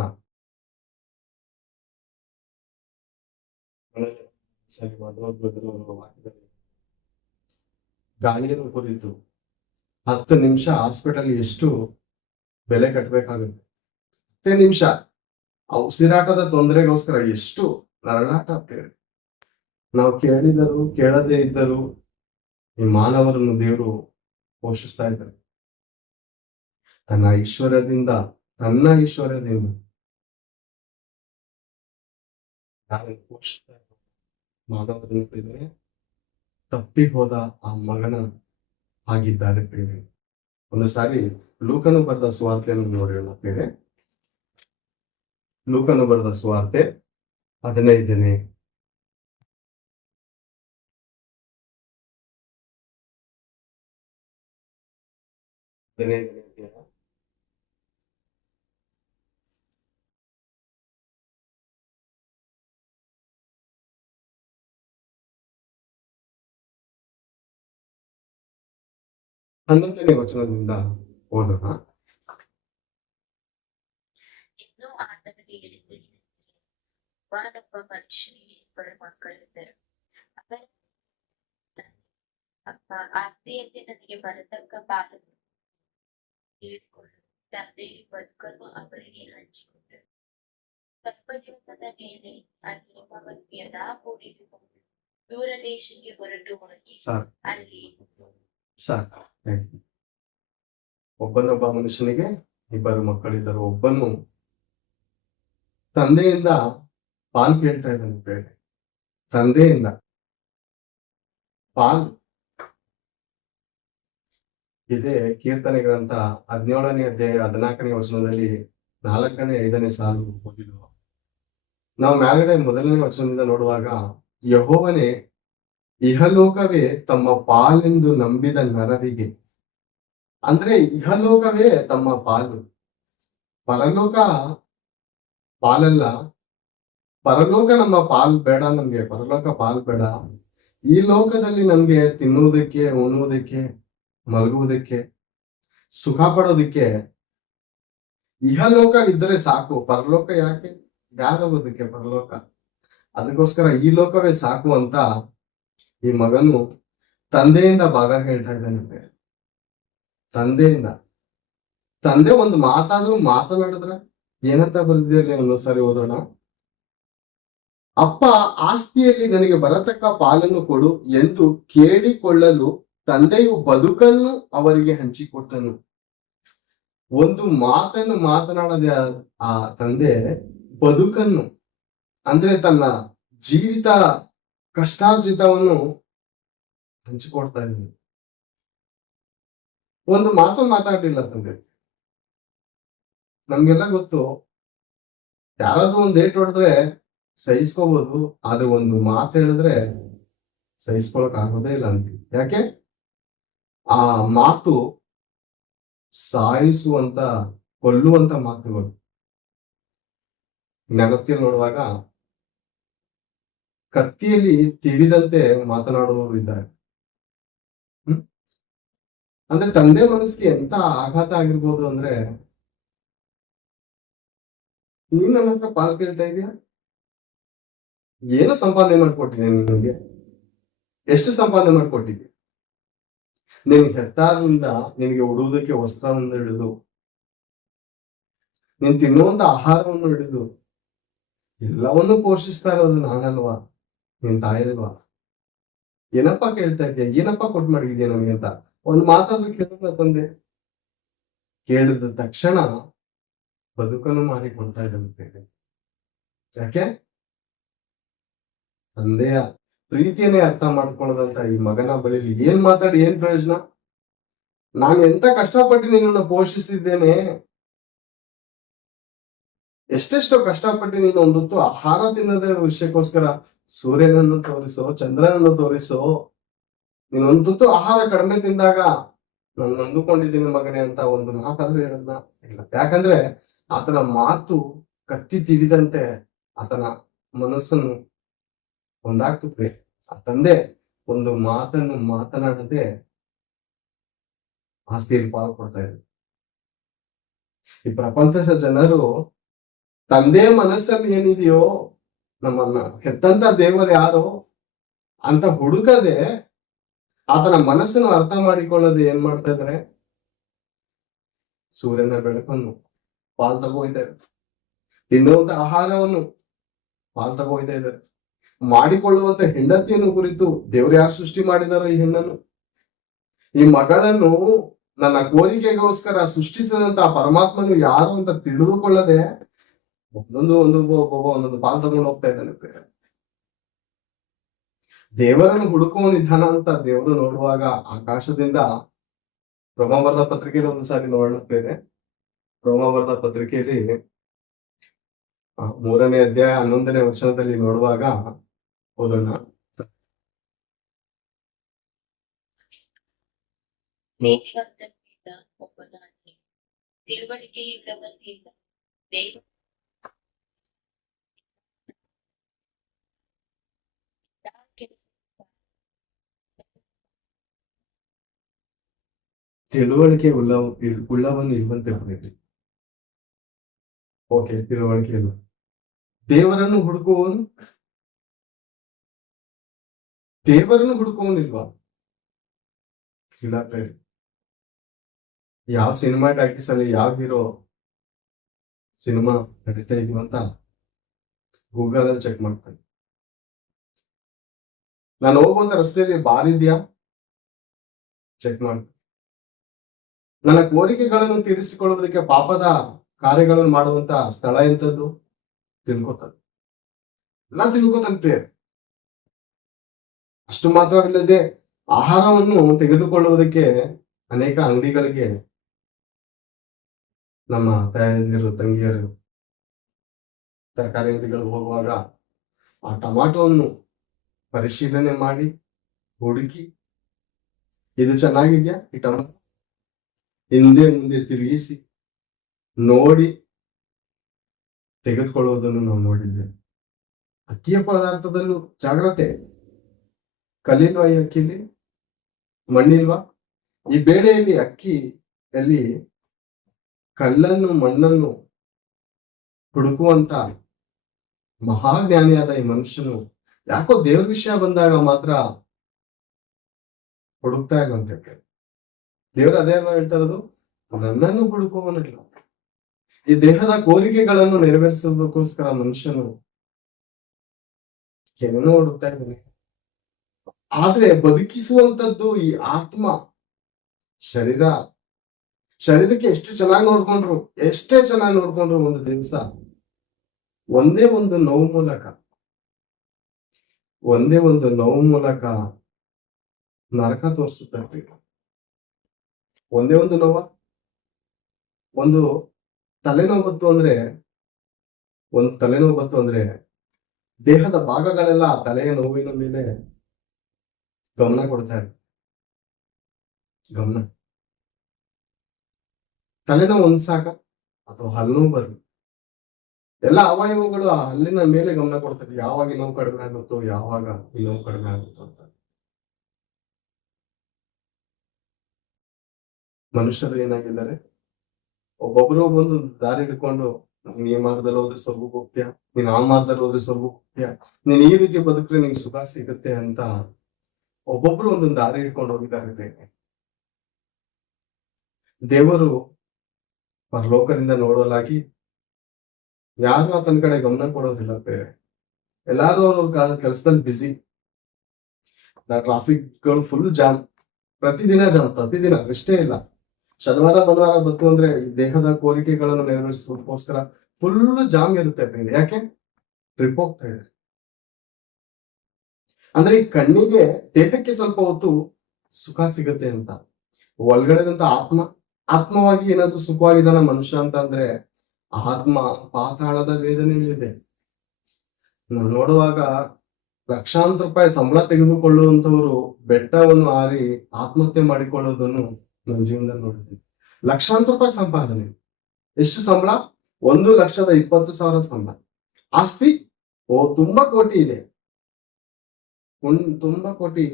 ಗಾಳಿಯನ್ನು ಕುರಿತು 10 ನಿಮಿಷ ಹಾಸ್ಪಿಟಲ್ ಎಷ್ಟು ಬೆಲೆ ಕಟ್ಟಬೇಕಾಗುತ್ತೆ. 10 ನಿಮಿಷ ಆ ಉಸಿರಾಟದ ತೊಂದರೆಗೋಸ್ಕರ ಎಷ್ಟು ನರಳಾಟ ಆಗ್ತೇವೆ. ನಾವು ಕೇಳಿದರು ಕೇಳದೇ ಇದ್ದರು ಈ ಮಾನವರನ್ನು ದೇವರು ಪೋಷಿಸ್ತಾ ಇದ್ದಾರೆ. ತನ್ನ ಐಶ್ವರ್ಯದಿಂದ ನಾನು ಪೋಷಿಸ್ತಾ ಇದ್ದಾರೆ. ಮಾನವರನ್ನು ಪ್ರಿಯರೇ, ತಪ್ಪಿ ಹೋದ ಆ ಮಗನ ಆಗಿದ್ದಾರೆ ಪ್ರಿಯರೇ. ಒಂದು ಸಾರಿ ಲೂಕನು ಬರೆದ ಸುವಾರ್ತೆಯನ್ನು ನೋಡೋಣ ಪ್ರಿಯರೇ. ಲೂಕನು ಬರೆದ ಸುವಾರ್ತೆ 15ನೇ ಅಧ್ಯಾಯ 11ನೇ ವಚನದಿಂದ ಓದೋಣ. ಇನ್ನು ಆತನಿಗೆ ಹೇಳಿದ್ದು ಒಬ್ಬನೊಬ್ಬ ಮನುಷ್ಯನಿಗೆ 2 ಮಕ್ಕಳಿದ್ದರು. ಅವರ ಅಪ್ಪ, ಆಸ್ತಿಯಲ್ಲಿ ನನಗೆ ಬರತಕ್ಕ ಪಾಲನ್ನು ತಿಳಿದುಕೊಳ್ಳು. ತಂದೆಯು ಬದುಕನ್ನು ಅವರಿಗೆ ಹಂಚಿಕೊಂಡರು. ಸ್ವಲ್ಪ ದಿವಸದ ಮೇಲೆ ಅಲ್ಲಿ ಮಗನು ಎಲ್ಲಾ ಕೂಡಿಸಿಕೊಂಡು ದೂರ ದೇಶಕ್ಕೆ ಹೊರಟು ಹೋಗಿ ಅಲ್ಲಿ ಒಬ್ಬನೊಬ್ಬ ಮನುಷ್ಯನಿಗೆ 2 ಮಕ್ಕಳಿದ್ದರು. ಒಬ್ಬನು ತಂದೆಯಿಂದ ಪಾಲ್ ಕೇಳ್ತಾ ಇದ್ದಾನೆ ಬೇರೆ. ತಂದೆಯಿಂದ ಪಾಲ್ ಇದೇ ಕೀರ್ತನೆ ಗ್ರಂಥ 17ನೇ ಅಧ್ಯಾಯ 14ನೇ ವಚನದಲ್ಲಿ 4ನೇ 5ನೇ ಸಾಲು ಓದಿದ್ವು. ನಾವು ಮ್ಯಾಲ್ಗಡೆ 1ನೇ ವಚನದಿಂದ ನೋಡುವಾಗ, ಯೆಹೋವನೇ ಇಹಲೋಕವೇ ತಮ್ಮ ಪಾಲೆಂದು ನಂಬಿದ ನರರಿಗೆ, ಅಂದ್ರೆ ಇಹಲೋಕವೇ ತಮ್ಮ ಪಾಲು, ಪರಲೋಕ ಪಾಲಲ್ಲ. ಪರಲೋಕ ನಮ್ಮ ಪಾಲ್ ಬೇಡ, ನಮ್ಗೆ ಪರಲೋಕ ಪಾಲ್ ಬೇಡ. ಈ ಲೋಕದಲ್ಲಿ ನಮ್ಗೆ ತಿನ್ನುವುದಕ್ಕೆ, ಉಣ್ಣುವುದಕ್ಕೆ, ಮಲಗುವುದಕ್ಕೆ, ಸುಖ ಪಡೋದಕ್ಕೆ ಇಹಲೋಕವಿದ್ದರೆ ಸಾಕು. ಪರಲೋಕ ಯಾಕೆ, ಯಾರಾಗೋದಕ್ಕೆ ಪರಲೋಕ? ಅದಕ್ಕೋಸ್ಕರ ಈ ಲೋಕವೇ ಸಾಕು ಅಂತ ಈ ಮಗನು ತಂದೆಯಿಂದ ಭಾಗ ಹೇಳ್ತಾ ಇದ್ದಾನಂತೆ. ತಂದೆ ಒಂದು ಮಾತಾದ್ರೂ ಮಾತನಾಡಿದ್ರೆ ಏನಂತ ಬರೆದಿರಲಿ ಒಂದೊಂದ್ಸರಿ ಓದೋಣ. ಅಪ್ಪ, ಆಸ್ತಿಯಲ್ಲಿ ನನಗೆ ಬರತಕ್ಕ ಪಾಲನ್ನು ಕೊಡು ಎಂದು ಕೇಳಿಕೊಳ್ಳಲು ತಂದೆಯು ಬದುಕನ್ನು ಅವರಿಗೆ ಹಂಚಿಕೊಟ್ಟನು. ಒಂದು ಮಾತನ್ನು ಮಾತನಾಡದೆ ಆ ತಂದೆ ಬದುಕನ್ನು, ಅಂದ್ರೆ ತನ್ನ ಜೀವಿತ ಕಷ್ಟಾರ್ಜಿತವನ್ನು ಹಂಚಿಕೊಡ್ತಾ ಇದ್ದೀನಿ. ಒಂದು ಮಾತು ಮಾತಾಡ್ಲಿಲ್ಲ ತಂದೆ. ನಮ್ಗೆಲ್ಲ ಗೊತ್ತು, ಯಾರಾದ್ರೂ ಒಂದ್ ಏಟ್ ಹೊಡೆದ್ರೆ ಸಹಿಸ್ಕೋಬಹುದು, ಆದ್ರೆ ಒಂದು ಮಾತು ಹೇಳಿದ್ರೆ ಸಹಿಸ್ಕೊಳಕ್ ಆಗೋದೇ ಇಲ್ಲ ಅಂತೀವಿ. ಯಾಕೆ? ಆ ಮಾತು ಸಾಯಿಸುವಂತ, ಕೊಲ್ಲುವಂತ ಮಾತುಗಳು. ಜ್ಞಾನೋಕ್ತಿಯಲ್ಲಿ ನೋಡುವಾಗ ಕತ್ತಿಯಲ್ಲಿ ತಿವಿದಂತೆ ಮಾತನಾಡುವವರು ಇದ್ದಾರೆ. ಅಂದ್ರೆ ತಂದೆ ಮನಸ್ಸಿಗೆ ಎಂತ ಆಘಾತ ಆಗಿರ್ಬೋದು ಅಂದ್ರೆ, ನೀನ್ ನನ್ನ ಹತ್ರ ಪಾಲ್ ಕೇಳ್ತಾ ಇದೀಯ, ಏನು ಸಂಪಾದನೆ ಮಾಡ್ಕೊಟ್ಟಿದ್ದೀನಿ ನಿನಗೆ? ಎಷ್ಟು ಸಂಪಾದನೆ ಮಾಡ್ಕೊಟ್ಟಿದ್ದಿ? ನಿನ್ ಹೆತ್ತಾದ್ರಿಂದ ನಿನಗೆ ಉಡುವುದಕ್ಕೆ ವಸ್ತ್ರವನ್ನು ಹಿಡಿದು, ನೀನ್ ತಿನ್ನುವಂತ ಆಹಾರವನ್ನು ಹಿಡಿದು ಎಲ್ಲವನ್ನು ಪೋಷಿಸ್ತಾ ಇರೋದು ನಾನಲ್ವಾ, ನಿನ್ ತಾಯಿಲ್ವಾ? ಏನಪ್ಪಾ ಕೇಳ್ತಾ ಇದ್ಯಾ? ಏನಪ್ಪಾ ಕೊಟ್ಟು ಮಾಡಿದ್ಯಾ ನಮ್ಗೆ ಅಂತ ಒಂದು ಮಾತಾದ್ರೂ ಕೇಳಿದ ತಂದೆ. ಕೇಳಿದ ತಕ್ಷಣ ಬದುಕನ್ನು ಮಾರಿಕೊಳ್ತಾ ಇದ್ದಂತೆ. ಯಾಕೆ? ತಂದೆಯ ಪ್ರೀತಿಯನ್ನೇ ಅರ್ಥ ಮಾಡ್ಕೊಳ್ಳೋದಂತ ಈ ಮಗನ ಬಳಿಲಿ ಏನ್ ಮಾತಾಡಿ ಏನ್ ಪ್ರಯೋಜನ? ನಾನು ಎಂತ ಕಷ್ಟಪಟ್ಟು ನಿನ್ನನ್ನು ಪೋಷಿಸಿದ್ದೇನೆ, ಎಷ್ಟೆಷ್ಟೋ ಕಷ್ಟಪಟ್ಟು ನೀನು ಒಂದೊತ್ತು ಆಹಾರ ತಿನ್ನದ ವಿಷಯಕ್ಕೋಸ್ಕರ ಸೂರ್ಯನನ್ನು ತೋರಿಸೋ, ಚಂದ್ರನನ್ನು ತೋರಿಸೋ, ನೀನು ಒಂದೊತ್ತು ಆಹಾರ ಕಡಿಮೆ ತಿಂದಾಗ ನಾನು ನೊಂದುಕೊಂಡಿದ್ದೀನಿ ಮಗನೇ ಅಂತ ಒಂದು ಮಾತಾದ್ರೂ ಹೇಳೋದ್ನ ಇಲ್ಲ. ಯಾಕಂದ್ರೆ ಆತನ ಮಾತು ಕತ್ತಿ ತಿವಿದಂತೆ ಆತನ ಮನಸ್ಸನ್ನು ಒಂದಾಗ್ತದೆ. ಆ ತಂದೆ ಒಂದು ಮಾತನ್ನು ಮಾತನಾಡದೆ ಆಸ್ತಿಯಲ್ಲಿ ಪಾಲು ಕೊಡ್ತಾ ಇದ್ರು. ಈ ಪ್ರಪಂಚದ ಜನರು ತಂದೆ ಮನಸ್ಸಲ್ಲಿ ಏನಿದೆಯೋ, ನಮ್ಮನ್ನ ಹೆತ್ತಂತ ದೇವರು ಯಾರೋ ಅಂತ ಹುಡುಕದೆ, ಆತನ ಮನಸ್ಸನ್ನು ಅರ್ಥ ಮಾಡಿಕೊಳ್ಳದೆ ಏನ್ ಮಾಡ್ತಾ ಇದಾರೆ? ಸೂರ್ಯನ ಬೆಳಕನ್ನು ಪಾಲ್ ತಗೋಯ್ತಾ ಇದ್ದಾರೆ, ತಿನ್ನುವಂತ ಆಹಾರವನ್ನು ಪಾಲ್ ತಗೋಯ್ತಾ ಇದ್ದಾರೆ, ಮಾಡಿಕೊಳ್ಳುವಂತ ಹೆಂಡತಿಯನ್ನು ಕುರಿತು ದೇವ್ರು ಯಾರು ಸೃಷ್ಟಿ ಮಾಡಿದಾರೋ ಈ ಹೆಣ್ಣನ್ನು, ಈ ಮಗಳನ್ನು ನನ್ನ ಕೋರಿಕೆಗೋಸ್ಕರ ಸೃಷ್ಟಿಸಿದಂತ ಪರಮಾತ್ಮನು ಯಾರು ಅಂತ ತಿಳಿದುಕೊಳ್ಳದೆ ಒಂದೊಂದು ಪಾಲ್ ತಗೊಂಡು ಹೋಗ್ತಾ ಇದ್ದಾನೆ. ದೇವರನ್ನು ಹುಡುಕುವನಿದ್ದಾನ ಅಂತ ದೇವರು ನೋಡುವಾಗ ಆಕಾಶದಿಂದ, ರೋಮಾಬರದ ಪತ್ರಿಕೆಯಲ್ಲಿ ಒಂದು ಸಾರಿ ನೋಡುತ್ತೇನೆ. ರೋಮಾಬರದ ಪತ್ರಿಕೆಯಲ್ಲಿ 3ನೇ ಅಧ್ಯಾಯ 11ನೇ ವಚನದಲ್ಲಿ ನೋಡುವಾಗ ಓದೋಣ. ನೀತಿವಂತನಿಂದ ಒಬ್ಬನಾಗಿ ತಿಳುವಳಿಕೆಯುಳ್ಳವನಿಂದ ದೇವ ತಿಳುವಳಿಕೆ ಉಳ್ಳವನು ಇರುವಂತೆ ಬರಲಿ. ಓಕೆ, ತಿಳುವಳಿಕೆ ಇಲ್ಲ. ದೇವರನ್ನು ಹುಡುಕುವವನಿಲ್ವಾ? ಇಲ್ಲ. ಯಾವ ಸಿನಿಮಾ ಟಾಕೀಸ್ ಅಲ್ಲಿ ಯಾವ ಹೀರೋ ಸಿನಿಮಾ ನಡೀತಾ ಇದೀವಿ ಅಂತ ಗೂಗಲ್ ಅಲ್ಲಿ ಚೆಕ್ ಮಾಡ್ತಾನೆ. ನಾನು ಹೋಗುವಂತ ರಸ್ತೆಯಲ್ಲಿ ಬಾರ್ ಇದೆಯಾ ಚೆಕ್ ಮಾಡ್ತೀನಿ. ನನ್ನ ಕೋರಿಕೆಗಳನ್ನು ತೀರಿಸಿಕೊಳ್ಳುವುದಕ್ಕೆ ಪಾಪದ ಕಾರ್ಯಗಳನ್ನು ಮಾಡುವಂತ ಸ್ಥಳ ಎಂತದ್ದು ತಿಳ್ಕೊತಾನೆ. ಎಲ್ಲ ತಿಳ್ಕೊತಾನೆ. ಅಷ್ಟು ಮಾತ್ರವಿಲ್ಲದೆ ಆಹಾರವನ್ನು ತೆಗೆದುಕೊಳ್ಳುವುದಕ್ಕೆ ಅನೇಕ ಅಂಗಡಿಗಳಿಗೆ ನಮ್ಮ ತಾಯಂದಿರು, ತಂಗಿಯರು ತರಕಾರಿ ಅಂಗಡಿಗಳಿಗೆ ಹೋಗುವಾಗ ಆ ಟೊಮಾಟೋವನ್ನು ಪರಿಶೀಲನೆ ಮಾಡಿ ಹುಡುಕಿ, ಇದು ಚೆನ್ನಾಗಿದ್ಯಾ ಈ ಟೊಮಾಟೊ, ಹಿಂದೆ ಮುಂದೆ ತಿರುಗಿಸಿ ನೋಡಿ ತೆಗೆದುಕೊಳ್ಳುವುದನ್ನು ನಾವು ನೋಡಿದ್ದೇವೆ. ಅಕ್ಕಿಯ ಪದಾರ್ಥದಲ್ಲೂ ಜಾಗ್ರತೆ. ಕಲ್ಲಿಲ್ವಾ ಈ ಅಕ್ಕಿಲಿ? ಮಣ್ಣಿಲ್ವಾ? ಈ ಬೇಳೆಯಲ್ಲಿ, ಅಕ್ಕಿಯಲ್ಲಿ ಕಲ್ಲನ್ನು ಮಣ್ಣನ್ನು ಹುಡುಕುವಂತ ಮಹಾಜ್ಞಾನಿಯಾದ ಈ ಮನುಷ್ಯನು ಯಾಕೋ ದೇವ್ರ ವಿಷಯ ಬಂದಾಗ ಮಾತ್ರ ಹುಡುಕ್ತಾ ಇಲ್ಲಂತೆ. ದೇವ್ರ ಅದೇ ಹೇಳ್ತಾ ಇರೋದು, ನನ್ನನ್ನು ಹುಡುಕುವವನಿಲ್ಲ. ಈ ದೇಹದ ಕೋರಿಕೆಗಳನ್ನು ನೆರವೇರಿಸುವುದಕ್ಕೋಸ್ಕರ ಮನುಷ್ಯನು ಏನೇನೋ ಹುಡುಕ್ತಾ ಇದ್ದಾನೆ. ಆದ್ರೆ ಬದುಕಿಸುವಂತದ್ದು ಈ ಆತ್ಮ. ಶರೀರಕ್ಕೆ ಎಷ್ಟು ಚೆನ್ನಾಗಿ ನೋಡ್ಕೊಂಡ್ರು, ಎಷ್ಟೇ ಚೆನ್ನಾಗಿ ನೋಡ್ಕೊಂಡ್ರು, ಒಂದು ದಿವಸ ಒಂದೇ ಒಂದು ನೋವು ಮೂಲಕ ನರಕ ತೋರಿಸುತ್ತೆ. ಒಂದೇ ಒಂದು ನೋವ, ಒಂದು ತಲೆನೋವು ಬಂತು ಅಂದ್ರೆ ದೇಹದ ಭಾಗಗಳೆಲ್ಲ ತಲೆಯ ನೋವಿನ ಮೇಲೆ ಗಮನ ಕೊಡ್ತಾ ಇರ್ತಾರೆ. ಗಮನ. ತಲೆನೋವು ಒಂದ್ ಸಾಕ ಅಥವಾ ಹಲ್ಲುನೋವು ಬರ್ಲಿ, ಎಲ್ಲ ಅವಯವಗಳು ಆ ಹಲ್ಲಿನ ಮೇಲೆ ಗಮನ ಕೊಡ್ತಾರೆ. ಯಾವಾಗ ಈ ನೋವು ಕಡಿಮೆ ಆಗುತ್ತೋ, ಯಾವಾಗ ಈ ನೋವು ಕಡಿಮೆ ಆಗುತ್ತೋ ಅಂತ. ಮನುಷ್ಯರು ಏನಾಗಿದ್ದಾರೆ, ಒಬ್ಬೊಬ್ರು ಬಂದು ದಾರಿ ಹಿಡ್ಕೊಂಡು ನೀನ್ ಈ ಮಾರ್ಗದಲ್ಲಿ ಹೋದ್ರೆ ಸ್ವರ್ಗಕ್ಕೆ ಹೋಗ್ತೀಯ, ನೀನ್ ಆ ಮಾರ್ಗದಲ್ಲಿ ಹೋದ್ರೆ ಸ್ವರ್ಗಕ್ಕೆ ಹೋಗ್ತೀಯ, ನೀನ್ ಈ ರೀತಿ ಬದುಕ್ರೆ ನಿಂಗೆ ಸುಖ ಸಿಗುತ್ತೆ ಅಂತ ಒಬ್ಬೊಬ್ರು ಒಂದೊಂದು ದಾರಿ ಹಿಡ್ಕೊಂಡು ಹೋಗಿದ್ದಾರೆ. ದೇವರು ಪರಲೋಕದಿಂದ ನೋಡಲಾಗಿ ಯಾರು ಆತನ ಕಡೆ ಗಮನ ಕೊಡೋದಿಲ್ಲ. ಬೇರೆ ಎಲ್ಲಾರು ಅವ್ರ ಕೆಲಸದಲ್ಲಿ ಬಿಸಿ. ಟ್ರಾಫಿಕ್ಗಳು ಫುಲ್ ಜಾಮ್, ಪ್ರತಿದಿನ ಅಷ್ಟೇ ಇಲ್ಲ. ಶನಿವಾರ ಭಾನುವಾರ ಬಂತು ಅಂದ್ರೆ ಈ ದೇಹದ ಕೋರಿಕೆಗಳನ್ನು ನೆರವೇರಿಸೋದಕ್ಕೋಸ್ಕರ ಫುಲ್ ಜಾಮ್ ಇರುತ್ತೆ ಬೇರೆ. ಯಾಕೆ? ಟ್ರಿಪ್ ಹೋಗ್ತಾ ಇದೆ. ಅಂದ್ರೆ ಈ ಕಣ್ಣಿಗೆ, ದೇಹಕ್ಕೆ ಸ್ವಲ್ಪ ಹೊತ್ತು ಸುಖ ಸಿಗುತ್ತೆ ಅಂತ, ಒಳಗಡೆದಂತ ಆತ್ಮವಾಗಿ ಏನಾದ್ರು ಸುಖವಾಗಿದ್ದಾನ ಮನುಷ್ಯ ಅಂತ ಅಂದ್ರೆ ಆತ್ಮ ಪಾತಾಳದ ವೇದನೆಯಲ್ಲಿದೆ. ನಾವು ನೋಡುವಾಗ ಲಕ್ಷಾಂತರ ರೂಪಾಯಿ ಸಂಬಳ ತೆಗೆದುಕೊಳ್ಳುವಂತವರು ಬೆಟ್ಟವನ್ನು ಹಾರಿ ಆತ್ಮಹತ್ಯೆ ಮಾಡಿಕೊಳ್ಳೋದನ್ನು ನನ್ನ ಜೀವನದಲ್ಲಿ ನೋಡಿದ್ದೀನಿ. ಲಕ್ಷಾಂತರ ರೂಪಾಯಿ ಸಂಪಾದನೆ. ಎಷ್ಟು ಸಂಬಳ? 1,20,000 ಸಂಬಳ. ಆಸ್ತಿ ತುಂಬಾ ಕೋಟಿ ಇದೆ, ತುಂಬಾ ಕೋಟಿ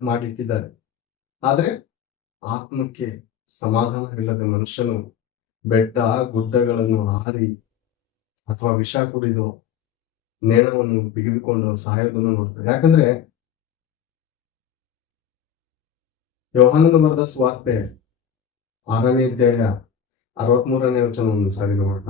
ಮಾಡಿಟ್ಟಿದ್ದಾರೆ. ಆದ್ರೆ ಆತ್ಮಕ್ಕೆ ಸಮಾಧಾನವಿಲ್ಲದೆ ಮನುಷ್ಯನು ಬೆಟ್ಟ ಗುಡ್ಡಗಳನ್ನು ಹಾರಿ ಅಥವಾ ವಿಷ ಕುಡಿದು ನೇಣವನ್ನು ಬಿಗಿದುಕೊಂಡು ಸಾಯೋದನ್ನು ನೋಡ್ತಾರೆ. ಯಾಕಂದ್ರೆ ಯೋಹಾನನು ಬರೆದ ಸುವಾರ್ತೆ 6ನೇ ಅಧ್ಯಾಯ 63ನೇ ವಚನ ಒಂದು ಸಾರಿ ನೋಡೋಣ.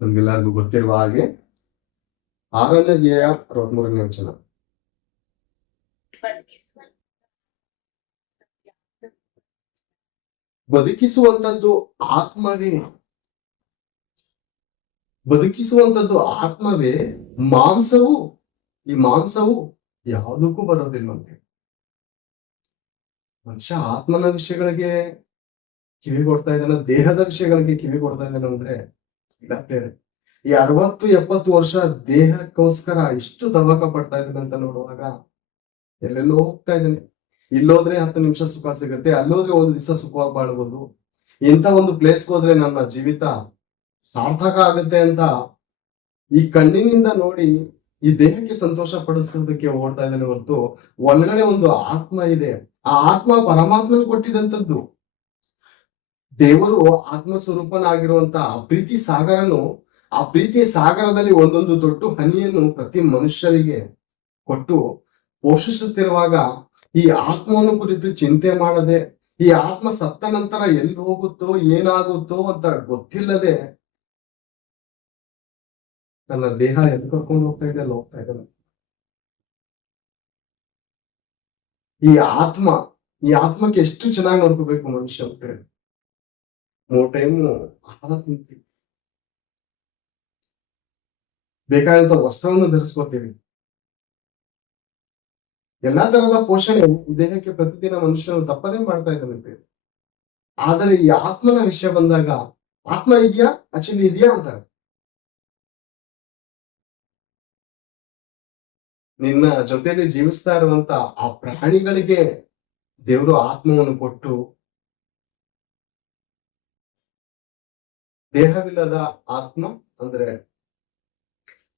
ನಮ್ಗೆಲ್ಲರಿಗೂ ಗೊತ್ತಿರುವ ಹಾಗೆ 6ನೇ ಅಧ್ಯಾಯ 63ನೇ ವಚನ. ಬದುಕಿಸುವಂತದ್ದು ಆತ್ಮವೇ, ಬದುಕಿಸುವಂತದ್ದು ಆತ್ಮವೇ, ಈ ಮಾಂಸವು ಯಾವುದಕ್ಕೂ ಬರೋದಿಲ್ಲಂತೆ. ಮನುಷ್ಯ ಆತ್ಮನ ವಿಷಯಗಳಿಗೆ ಕಿವಿ ಕೊಡ್ತಾ ಇದ್ದಾನ, ದೇಹದ ವಿಷಯಗಳಿಗೆ ಕಿವಿ ಕೊಡ್ತಾ ಇದ್ದಾನ ಅಂದ್ರೆ ಇಲ್ಲ ಬೇರೆ. ಈ 60-70 ವರ್ಷ ದೇಹಕ್ಕೋಸ್ಕರ ಇಷ್ಟು ತವಕ ಪಡ್ತಾ ಇದ್ದಾನೆ ಅಂತ ನೋಡುವಾಗ ಎಲ್ಲೆಲ್ಲೋ ಹೋಗ್ತಾ ಇದ್ದಾನೆ. ಇಲ್ಲೋದ್ರೆ 10 ನಿಮಿಷ ಸುಖ ಸಿಗುತ್ತೆ, ಅಲ್ಲೋದ್ರೆ 1 ದಿವಸ ಸುಖವಾಗಿ ಬಾಳ್ಬೋದು, ಇಂಥ ಒಂದು ಪ್ಲೇಸ್ಗೆ ಹೋದ್ರೆ ನನ್ನ ಜೀವಿತ ಸಾರ್ಥಕ ಆಗುತ್ತೆ ಅಂತ ಈ ಕಣ್ಣಿನಿಂದ ನೋಡಿ ಈ ದೇಹಕ್ಕೆ ಸಂತೋಷ ಪಡಿಸೋದಕ್ಕೆ ಓಡ್ತಾ ಇದ್ದಾನೆ ಹೊರತು ಒಳಗಡೆ ಒಂದು ಆತ್ಮ ಇದೆ. ಆ ಆತ್ಮ ಪರಮಾತ್ಮನು ಕೊಟ್ಟಿದಂತದ್ದು. ದೇವರು ಆತ್ಮ ಸ್ವರೂಪನಾಗಿರುವಂತ ಪ್ರೀತಿ ಸಾಗರನು, ಆ ಪ್ರೀತಿ ಸಾಗರದಲ್ಲಿ ಒಂದೊಂದು ದೊಡ್ಡ ಹನಿಯನ್ನು ಪ್ರತಿ ಮನುಷ್ಯರಿಗೆ ಕೊಟ್ಟು ಪೋಷಿಸುತ್ತಿರುವಾಗ ಈ ಆತ್ಮವನ್ನು ಕುರಿತು ಚಿಂತೆ ಮಾಡದೆ, ಈ ಆತ್ಮ ಸತ್ತ ನಂತರ ಎಲ್ಲಿ ಹೋಗುತ್ತೋ ಏನಾಗುತ್ತೋ ಅಂತ ಗೊತ್ತಿಲ್ಲದೆ ತನ್ನ ದೇಹ ಎಲ್ಲಿ ಕರ್ಕೊಂಡು ಹೋಗ್ತಾ ಇದೆ ಅಲ್ಲಿ ಹೋಗ್ತಾ ಇದ್ದಾನೆ. ಈ ಆತ್ಮಕ್ಕೆ ಎಷ್ಟು ಚೆನ್ನಾಗಿ ನೋಡ್ಕೋಬೇಕು ಮನುಷ್ಯ ಅಂತ ಹೇಳಿ. 3 ಟೈಮು ಆಹಾರ ತಿಂತೀವಿ, ಬೇಕಾದಂತ ವಸ್ತ್ರವನ್ನು ಧರಿಸ್ಕೋತೀವಿ, ಎಲ್ಲಾ ತರದ ಪೋಷಣೆ ಈ ದೇಹಕ್ಕೆ ಪ್ರತಿದಿನ ಮನುಷ್ಯನು ತಪ್ಪದೇ ಮಾಡ್ತಾ ಇದ್ದಾನೆ. ಆದರೆ ಈ ಆತ್ಮನ ವಿಷಯ ಬಂದಾಗ ಆತ್ಮ ಇದೆಯಾ, ಆಕ್ಚುಲಿ ಇದೆಯಾ ಅಂತಾರೆ. ನಿನ್ನ ಜೊತೆಯಲ್ಲಿ ಜೀವಿಸ್ತಾ ಇರುವಂತ ಆ ಪ್ರಾಣಿಗಳಿಗೆ ದೇವರು ಆತ್ಮವನ್ನು ಕೊಟ್ಟು, ದೇಹವಿಲ್ಲದ ಆತ್ಮ ಅಂದ್ರೆ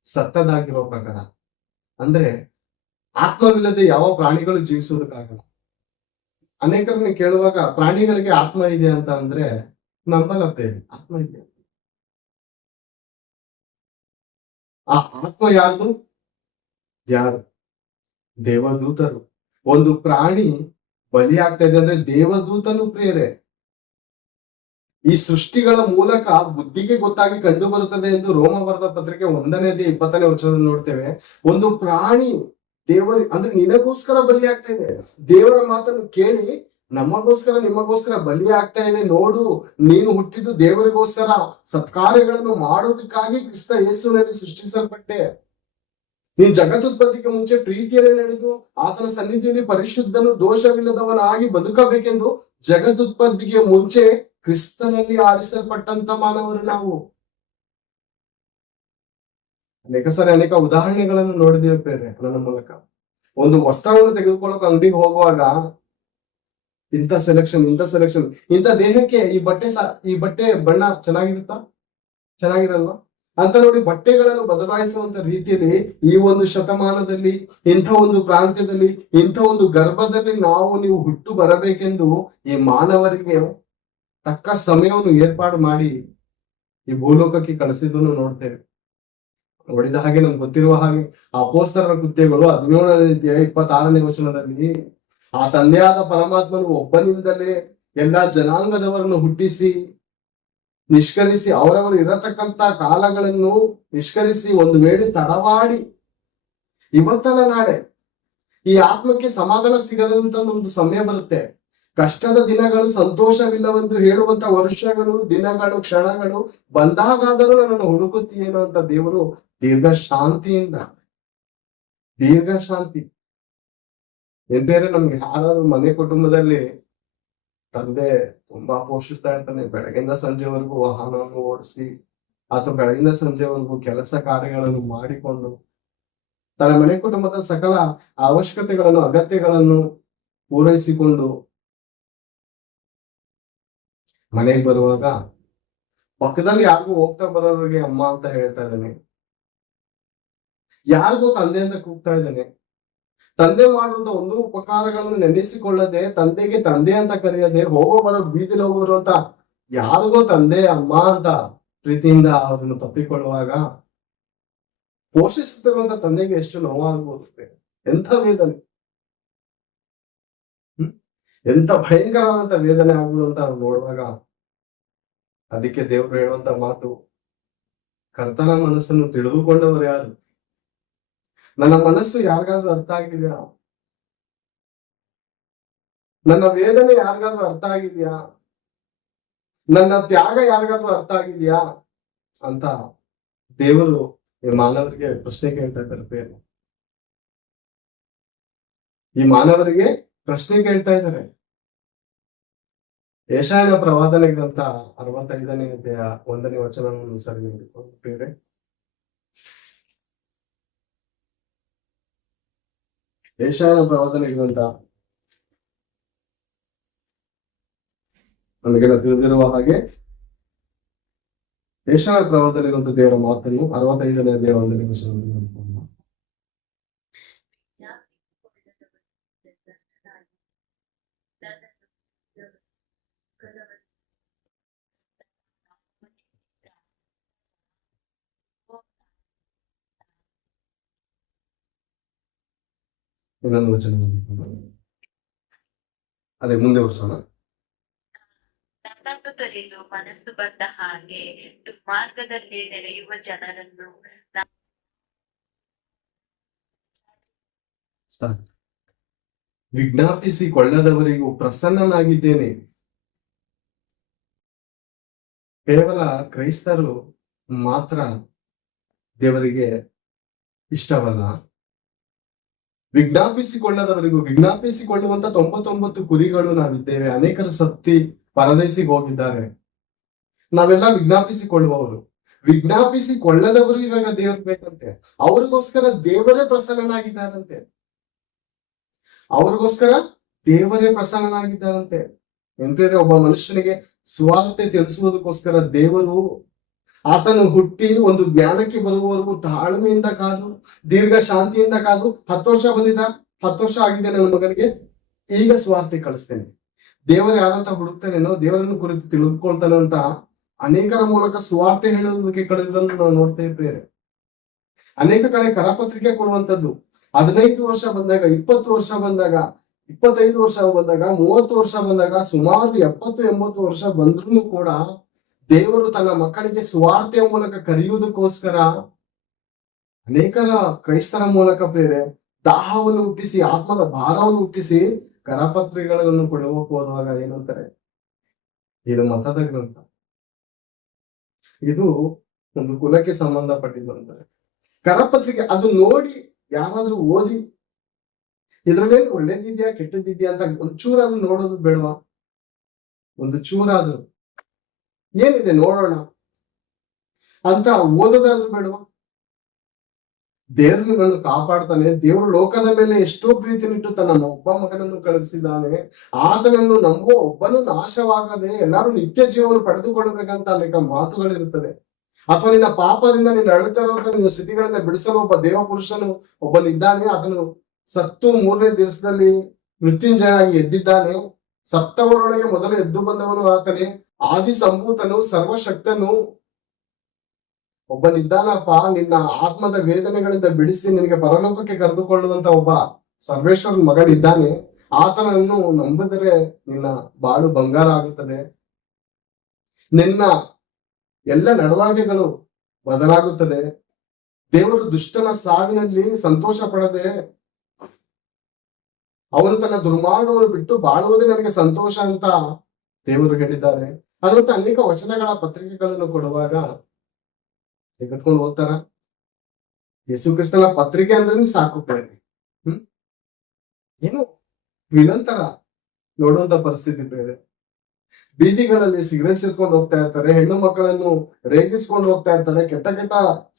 ಸತ್ತದಾಗಿರೋ ಪ್ರಕಾರ, ಅಂದ್ರೆ ಆತ್ಮವಿಲ್ಲದೆ ಯಾವ ಪ್ರಾಣಿಗಳು ಜೀವಿಸೋದಕ್ಕಾಗಲ್ಲ. ಅನೇಕರನ್ನ ಕೇಳುವಾಗ ಪ್ರಾಣಿಗಳಿಗೆ ಆತ್ಮ ಇದೆ ಅಂತ ಅಂದ್ರೆ ನಂಬಲ್ಲ ಪ್ರೇಮ. ಆತ್ಮ ಇದೆ. ಆ ಆತ್ಮ ಯಾರ್ದು? ಯಾರು? ದೇವದೂತರು. ಒಂದು ಪ್ರಾಣಿ ಬಲಿ ಆಗ್ತಾ ಇದೆ ಅಂದ್ರೆ ದೇವದೂತನು ಪ್ರಿಯರೇ. ಈ ಸೃಷ್ಟಿಗಳ ಮೂಲಕ ಬುದ್ಧಿಗೆ ಗೊತ್ತಾಗಿ ಕಂಡು ಬರುತ್ತದೆ ಎಂದು ರೋಮ ಬರೆದ ಪತ್ರಿಕೆ 1ನೇ ಅಧ್ಯಾಯ 20ನೇ ವಚನದಲ್ಲಿ ನೋಡ್ತೇವೆ. ಒಂದು ಪ್ರಾಣಿ ದೇವರ ಅಂದ್ರೆ ನಿನಗೋಸ್ಕರ ಬಲಿ ಆಗ್ತಾ ಇದೆ. ದೇವರ ಮಾತನ್ನು ಕೇಳಿ ನಮಗೋಸ್ಕರ ನಿಮಗೋಸ್ಕರ ಬಲಿ ಆಗ್ತಾ ಇದೆ. ನೋಡು, ನೀನು ಹುಟ್ಟಿದ್ದು ದೇವರಿಗೋಸ್ಕರ, ಸತ್ಕಾರ್ಯಗಳನ್ನು ಮಾಡೋದಕ್ಕಾಗಿ ಕ್ರಿಸ್ತ ಯೇಸುವಿನಲ್ಲಿ ಸೃಷ್ಟಿಸಲ್ಪಟ್ಟೆ. ನೀನ್ ಜಗತ್ತುತ್ಪತ್ತಿಗೆ ಮುಂಚೆ ಪ್ರೀತಿಯಲ್ಲಿ ನಡೆದು ಆತನ ಸನ್ನಿಧಿಯಲ್ಲಿ ಪರಿಶುದ್ಧನು ದೋಷವಿಲ್ಲದವನಾಗಿ ಬದುಕಬೇಕೆಂದು ಜಗತ್ತುತ್ಪತ್ತಿಗೆ ಮುಂಚೆ ಕ್ರಿಸ್ತನಲ್ಲಿ ಆರಿಸಲ್ಪಟ್ಟಂತ ಮಾನವರು ನಾವು. ಅನೇಕ ಸಾರಿ ಅನೇಕ ಉದಾಹರಣೆಗಳನ್ನು ನೋಡಿದ್ದೇವೆ ಪ್ರೇರೆ ನನ್ನ ಮೂಲಕ. ಒಂದು ವಸ್ತ್ರವನ್ನು ತೆಗೆದುಕೊಳ್ಳೋಕೆ ಅಂಗಡಿಗೆ ಹೋಗುವಾಗ ಇಂಥ ಸೆಲೆಕ್ಷನ್ ಇಂಥ ದೇಹಕ್ಕೆ ಈ ಬಟ್ಟೆ ಬಣ್ಣ ಚೆನ್ನಾಗಿರಲ್ವಾ ಅಂತ ನೋಡಿ ಬಟ್ಟೆಗಳನ್ನು ಬದಲಾಯಿಸುವಂತ ರೀತಿಯಲ್ಲಿ ಈ ಒಂದು ಶತಮಾನದಲ್ಲಿ, ಇಂಥ ಒಂದು ಪ್ರಾಂತ್ಯದಲ್ಲಿ, ಇಂಥ ಒಂದು ಗರ್ಭದಲ್ಲಿ ನೀವು ಹುಟ್ಟು ಬರಬೇಕೆಂದು ಈ ಮಾನವರಿಗೆ ತಕ್ಕ ಸಮಯವನ್ನು ಏರ್ಪಾಡು ಮಾಡಿ ಈ ಭೂಲೋಕಕ್ಕೆ ಕಳಿಸಿದ್ದನ್ನು ನೋಡ್ತೇವೆ. ನೋಡಿದ ಹಾಗೆ ನಮ್ಗೆ ಗೊತ್ತಿರುವ ಹಾಗೆ ಅಪೊಸ್ತಲರ ಕೃತ್ಯಗಳು 17ನೇ ಅಧ್ಯಾಯ 26ನೇ ವಚನದಲ್ಲಿ ಆ ತಂದೆಯಾದ ಪರಮಾತ್ಮನು ಒಬ್ಬನಿಂದಲೇ ಎಲ್ಲಾ ಜನಾಂಗದವರನ್ನು ಹುಟ್ಟಿಸಿ ನಿಷ್ಕರಿಸಿ ಅವರವರು ಇರತಕ್ಕಂತ ಕಾಲಗಳನ್ನು ನಿಷ್ಕರಿಸಿ ಒಂದು ವೇಳೆ ತಡವಾಡಿ ಇವತ್ತಲ್ಲ ನಾಳೆ ಈ ಆತ್ಮಕ್ಕೆ ಸಮಾಧಾನ ಸಿಗದಂತ ಒಂದು ಸಮಯ ಬರುತ್ತೆ. ಕಷ್ಟದ ದಿನಗಳು, ಸಂತೋಷವಿಲ್ಲವೆಂದು ಹೇಳುವಂತ ವರ್ಷಗಳು, ದಿನಗಳು, ಕ್ಷಣಗಳು ಬಂದಾಗಾದರೂ ನನ್ನನ್ನು ಹುಡುಕುತ್ತೀಯೇನೋ ಅಂತ ದೇವರು ದೀರ್ಘ ಶಾಂತಿ ಎಂದರೆ ನಮ್ಗೆ ಯಾರಾದ್ರೂ ಮನೆ ಕುಟುಂಬದಲ್ಲಿ ತಂದೆ ತುಂಬಾ ಪೋಷಿಸ್ತಾ ಇರ್ತಾನೆ, ಬೆಳಗಿಂದ ಸಂಜೆವರೆಗೂ ವಾಹನವನ್ನು ಓಡಿಸಿ ಅಥವಾ ಬೆಳಗಿಂದ ಸಂಜೆವರೆಗೂ ಕೆಲಸ ಕಾರ್ಯಗಳನ್ನು ಮಾಡಿಕೊಂಡು ತನ್ನ ಮನೆ ಕುಟುಂಬದ ಸಕಲ ಅವಶ್ಯಕತೆಗಳನ್ನು, ಅಗತ್ಯಗಳನ್ನು ಪೂರೈಸಿಕೊಂಡು ಮನೆಗೆ ಬರುವಾಗ ಪಕ್ಕದಲ್ಲಿ ಯಾರಿಗೂ ಹೋಗ್ತಾ ಬರೋರಿಗೆ ಅಮ್ಮ ಅಂತ ಹೇಳ್ತಾ ಇದ್ದಾನೆ, ಯಾರಿಗೂ ತಂದೆ ಅಂತ ಕೂಗ್ತಾ ಇದ್ದಾನೆ. ತಂದೆ ಮಾಡುವಂತ ಒಂದು ಉಪಕಾರಗಳನ್ನು ನೆನೆಸಿಕೊಳ್ಳದೆ, ತಂದೆಗೆ ತಂದೆ ಅಂತ ಕರೆಯದೆ, ಬರೋ ಬೀದಿಲಿ ಹೋಗೋರು ಅಂತ ಯಾರಿಗೋ ತಂದೆ ಅಮ್ಮ ಅಂತ ಪ್ರೀತಿಯಿಂದ ಅವ್ರನ್ನು ತಪ್ಪಿಕೊಳ್ಳುವಾಗ ಪೋಷಿಸುತ್ತಿರುವಂತ ತಂದೆಗೆ ಎಷ್ಟು ನೋವಾಗ್ಬೋದು. ಎಂಥ ವೇದನೆ, ಎಂತ ಭಯಂಕರವಾದಂತ ವೇದನೆ ಆಗ್ಬೋದು ಅಂತ ನಾವು ನೋಡುವಾಗ ಅದಕ್ಕೆ ದೇವರು ಹೇಳುವಂತ ಮಾತು, ಕರ್ತನ ಮನಸ್ಸನ್ನು ತಿಳಿದುಕೊಂಡವರು ಯಾರು? ನನ್ನ ಮನಸ್ಸು ಯಾರಿಗಾದ್ರೂ ಅರ್ಥ ಆಗಿದ್ಯಾ? ನನ್ನ ವೇದನೆ ಯಾರಿಗಾದ್ರೂ ಅರ್ಥ ಆಗಿದ್ಯಾ? ನನ್ನ ತ್ಯಾಗ ಯಾರಿಗಾದ್ರೂ ಅರ್ಥ ಆಗಿದ್ಯಾ ಅಂತ ದೇವರು ಈ ಮಾನವರಿಗೆ ಪ್ರಶ್ನೆ ಕೇಳ್ತಾ ಇದ್ದಾರೆ. ಈ ಮಾನವರಿಗೆ ಪ್ರಶ್ನೆ ಕೇಳ್ತಾ ಇದ್ದಾರೆ. ಯೆಶಾಯನ ಪ್ರವಾದನೆ ಗ್ರಂಥ 65ನೇ ಅಧ್ಯಾಯ 1ನೇ ವಚನವನ್ನು ಸರಿ ನೋಡಿಕೊಳ್ಳುತ್ತೇವೆ. ಯೆಶಾಯನ ಪ್ರವಾದನೆ ಗ್ರಂಥ ನಮಗೆಲ್ಲ ತಿಳಿದಿರುವ ಹಾಗೆ ಯೆಶಾಯನ ಪ್ರವಾದನೆ ಗ್ರಂಥ ದೇವರ ಮಾತನ್ನು 65ನೇ ಅಧ್ಯಾಯ 1ನೇ ವಚನವನ್ನು ನೋಡಿಕೊಳ್ಳೋಣ. ಇನ್ನೊಂದು ವಚನ ಅದೇ ಮುಂದೆ ವರ್ಷನ ನನ್ನನ್ನು ತೊರೆಯಲು ಮನಸ್ಸು ಬಂದ ಹಾಗೆ ದುರ್ಮಾರ್ಗದಲ್ಲಿ ನಡೆಯುವ ಜನರನ್ನು ವಿಜ್ಞಾಪಿಸಿಕೊಳ್ಳದವರಿಗೂ ಪ್ರಸನ್ನನಾಗಿದ್ದೇನೆ. ಕೇವಲ ಕ್ರೈಸ್ತರು ಮಾತ್ರ ದೇವರಿಗೆ ಇಷ್ಟವಲ್ಲ, ವಿಜ್ಞಾಪಿಸಿಕೊಳ್ಳುವಂತ 99 ಕುರಿಗಳು ನಾವಿದ್ದೇವೆ. ಅನೇಕರು ಸತ್ತಿ ಪರದೇಶಿಗೆ ಹೋಗಿದ್ದಾರೆ. ನಾವೆಲ್ಲ ವಿಜ್ಞಾಪಿಸಿಕೊಳ್ಳುವವರು. ವಿಜ್ಞಾಪಿಸಿಕೊಳ್ಳದವರು ಇವಾಗ ದೇವ್ರ ಬೇಕಂತೆ. ಅವ್ರಿಗೋಸ್ಕರ ದೇವರೇ ಪ್ರಸನ್ನನಾಗಿದ್ದಾರಂತೆ. ಎಂದ್ರೆ ಒಬ್ಬ ಮನುಷ್ಯನಿಗೆ ಸುವಾರ್ತೆ ತಿಳಿಸುವುದಕ್ಕೋಸ್ಕರ ದೇವರು ಆತನು ಹುಟ್ಟಿ ಒಂದು ಜ್ಞಾನಕ್ಕೆ ಬರುವವರೆಗೂ ತಾಳ್ಮೆಯಿಂದ ಕಾದು, ದೀರ್ಘ ಶಾಂತಿಯಿಂದ ಕಾದು, 10 ವರ್ಷ ಬಂದಿದ್ದ, 10 ವರ್ಷ ಆಗಿದೆ ನನ್ನ ಮಗನಿಗೆ, ಈಗ ಸುವಾರ್ತೆ ಕಳಿಸ್ತೇನೆ, ದೇವರು ಯಾರಂತ ಹುಡುಕ್ತಾನೇನೋ, ದೇವರನ್ನು ಕುರಿತು ತಿಳಿದುಕೊಳ್ತಾನೆ ಅಂತ ಅನೇಕರ ಮೂಲಕ ಸುವಾರ್ತೆ ಹೇಳುವುದಕ್ಕೆ ಕಳೆದನ್ನು ನಾವು ನೋಡ್ತೇವೆ. ಅನೇಕ ಕಡೆ ಕರಪತ್ರಿಕೆ ಕೊಡುವಂತದ್ದು 15 ವರ್ಷ ಬಂದಾಗ, 20 ವರ್ಷ ಬಂದಾಗ, 25 ವರ್ಷ ಬಂದಾಗ, 30 ವರ್ಷ ಬಂದಾಗ, ಸುಮಾರು 70-80 ವರ್ಷ ಬಂದ್ರೂ ಕೂಡ ದೇವರು ತನ್ನ ಮಕ್ಕಳಿಗೆ ಸುವಾರ್ತೆಯ ಮೂಲಕ ಕರೆಯುವುದಕ್ಕೋಸ್ಕರ ಅನೇಕರ ಕ್ರೈಸ್ತರ ಮೂಲಕ ದಾಹವನ್ನು ಹುಟ್ಟಿಸಿ, ಆತ್ಮದ ಭಾರವನ್ನು ಹುಟ್ಟಿಸಿ ಕರಪತ್ರಿಕೆಗಳನ್ನು ಕೊಡುವಕ್ಕೆ ಹೋದಾಗ ಏನಂತಾರೆ, ಇದು ಮತದ ಗ್ರಂಥ, ಇದು ಒಂದು ಕುಲಕ್ಕೆ ಸಂಬಂಧಪಟ್ಟಿದ್ದು ಅಂತಾರೆ. ಕರಪತ್ರಿಕೆ ಅದು ನೋಡಿ ಯಾರಾದ್ರೂ ಓದಿ ಇದ್ರಲ್ಲೇನು ಒಳ್ಳೇದಿದ್ಯಾ ಕೆಟ್ಟದಿದ್ಯಾ ಅಂತ ಒಂಚೂರಾದ್ರೂ ನೋಡೋದು ಬೇಡವಾ? ಒಂದು ಚೂರಾದ್ರೂ ಏನಿದೆ ನೋಡೋಣ ಅಂತ ಓದೋದಾದ್ರೂ ಬೇಡವಾ? ದೇವರು ನಿನ್ನನ್ನು ಕಾಪಾಡ್ತಾನೆ. ದೇವರು ಲೋಕದ ಮೇಲೆ ಎಷ್ಟೋ ಪ್ರೀತಿನಿಟ್ಟು ತನ್ನ ಒಬ್ಬ ಮಗನನ್ನು ಕಳುಹಿಸಿದ್ದಾನೆ. ಆತನನ್ನು ನಂಬುವ ಒಬ್ಬನು ನಾಶವಾಗದೆ ಎಲ್ಲರೂ ನಿತ್ಯ ಜೀವವನ್ನು ಪಡೆದುಕೊಳ್ಳಬೇಕಂತ ಅನೇಕ ಮಾತುಗಳಿರುತ್ತದೆ. ಅಥವಾ ನಿನ್ನ ಪಾಪದಿಂದ ನಿನ್ನ ಅಳುತ್ತಾ ಇರುವಂತ ನಿನ್ನ ಸ್ಥಿತಿಗಳಿಂದ ಬಿಡಿಸಲು ಒಬ್ಬ ದೇವ ಪುರುಷನು ಒಬ್ಬನಿದ್ದಾನೆ. ಆತನು ಸತ್ತು 3ನೇ ದಿವಸದಲ್ಲಿ ಮೃತ್ಯುಂಜಯನಾಗಿ ಎದ್ದಿದ್ದಾನೆ. ಸತ್ತವರೊಳಗೆ ಮೊದಲು ಎದ್ದು ಬಂದವನು ಆತನೇ. ಆದಿ ಸಂಭೂತನು, ಸರ್ವಶಕ್ತನು ಒಬ್ಬನಿದ್ದಾನಪ್ಪ. ನಿನ್ನ ಆತ್ಮದ ವೇದನೆಗಳಿಂದ ಬಿಡಿಸಿ ನಿನಗೆ ಪರಲೋಕಕ್ಕೆ ಕರೆದುಕೊಳ್ಳುವಂತ ಒಬ್ಬ ಸರ್ವೇಶ್ವರನ ಮಗನಿದ್ದಾನೆ. ಆತನನ್ನು ನಂಬಿದರೆ ನಿನ್ನ ಬಾಳು ಬಂಗಾರ ಆಗುತ್ತದೆ. ನಿನ್ನ ಎಲ್ಲ ನಡವಳಿಕೆಗಳು ಬದಲಾಗುತ್ತದೆ. ದೇವರು ದುಷ್ಟನ ಸಾವಿನಲ್ಲಿ ಸಂತೋಷ ಪಡದೆ ಅವನು ತನ್ನ ದುರ್ಮಾರ್ಗವನ್ನು ಬಿಟ್ಟು ಬಾಳುವುದೇ ನನಗೆ ಸಂತೋಷ ಅಂತ ದೇವರು ಹೇಳಿದ್ದಾರೆ ಅನ್ನುವಂತ ಅನೇಕ ವಚನಗಳ ಪತ್ರಿಕೆಗಳನ್ನು ಕೊಡುವಾಗ ತೆಗೆದುಕೊಂಡು ಹೋಗ್ತಾರ. ಯೇಸು ಕ್ರಿಸ್ತನ ಪತ್ರಿಕೆ ಅಂದ್ರೆ ಸಾಕು ಬೇರೆ. ಏನು ವಿನಂತರ ನೋಡುವಂತ ಪರಿಸ್ಥಿತಿ ಬೇರೆ. ಬೀದಿಗಳಲ್ಲಿ ಸಿಗರೇಟ್ ಸೇರ್ಕೊಂಡು ಹೋಗ್ತಾ ಇರ್ತಾರೆ, ಹೆಣ್ಣು ಮಕ್ಕಳನ್ನು ರೇಗಿಸ್ಕೊಂಡು ಹೋಗ್ತಾ ಇರ್ತಾರೆ, ಕೆಟ್ಟ ಕೆಟ್ಟ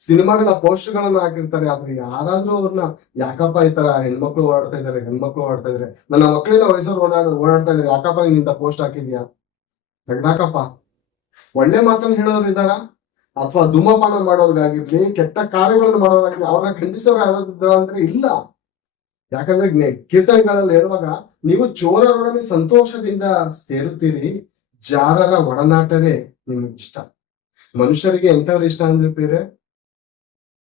ಸಿನಿಮಾಗಳ ಪೋಸ್ಟ್ಗಳನ್ನ ಹಾಕಿರ್ತಾರೆ. ಆದ್ರೆ ಯಾರಾದ್ರೂ ಅವ್ರನ್ನ ಯಾಕಪ್ಪ ಈ ತರ ಹೆಣ್ಮಕ್ಳು ಓಡಾಡ್ತಾ ಇದಾರೆ, ಹೆಣ್ಮಕ್ಳು ಓಡಾಡ್ತಾ ಇದಾರೆ, ನನ್ನ ಮಕ್ಕಳಿನ ವಯಸ್ಸವ್ರು ಓಡಾಡ್ತಾ ಇದಾರೆ, ಯಾಕಪ್ಪ ನೀನ್ ಇಂತ ಪೋಸ್ಟ್ ಹಾಕಿದ್ಯಾ, ತೆಗ್ದಾಕಪ್ಪ. ಒಳ್ಳೆ ಮಾತನ್ನ ಹೇಳೋರು ಇದಾರ, ಅಥವಾ ಧೂಮಪಾನ ಮಾಡೋರ್ಗಾಗಿರ್ಲಿ, ಕೆಟ್ಟ ಕಾರ್ಯಗಳನ್ನು ಮಾಡೋರ್ಗಾಗಿರ್ಲಿ, ಅವ್ರನ್ನ ಖಂಡಿಸೋರು ಯಾರಾದ್ರ ಅಂದ್ರೆ ಇಲ್ಲ. ಯಾಕಂದ್ರೆ ಕೀರ್ತನೆಗಳಲ್ಲಿ ಹೇಳುವಾಗ ನೀವು ಚೋರರೊಡನೆ ಸಂತೋಷದಿಂದ ಸೇರುತ್ತೀರಿ, ಜಾರರ ಒಡನಾಟವೇ ನಿಮ್ಗೆ ಇಷ್ಟ. ಮನುಷ್ಯರಿಗೆ ಎಂತವ್ರು ಇಷ್ಟ ಅಂದ್ರೆ ಬೇರೆ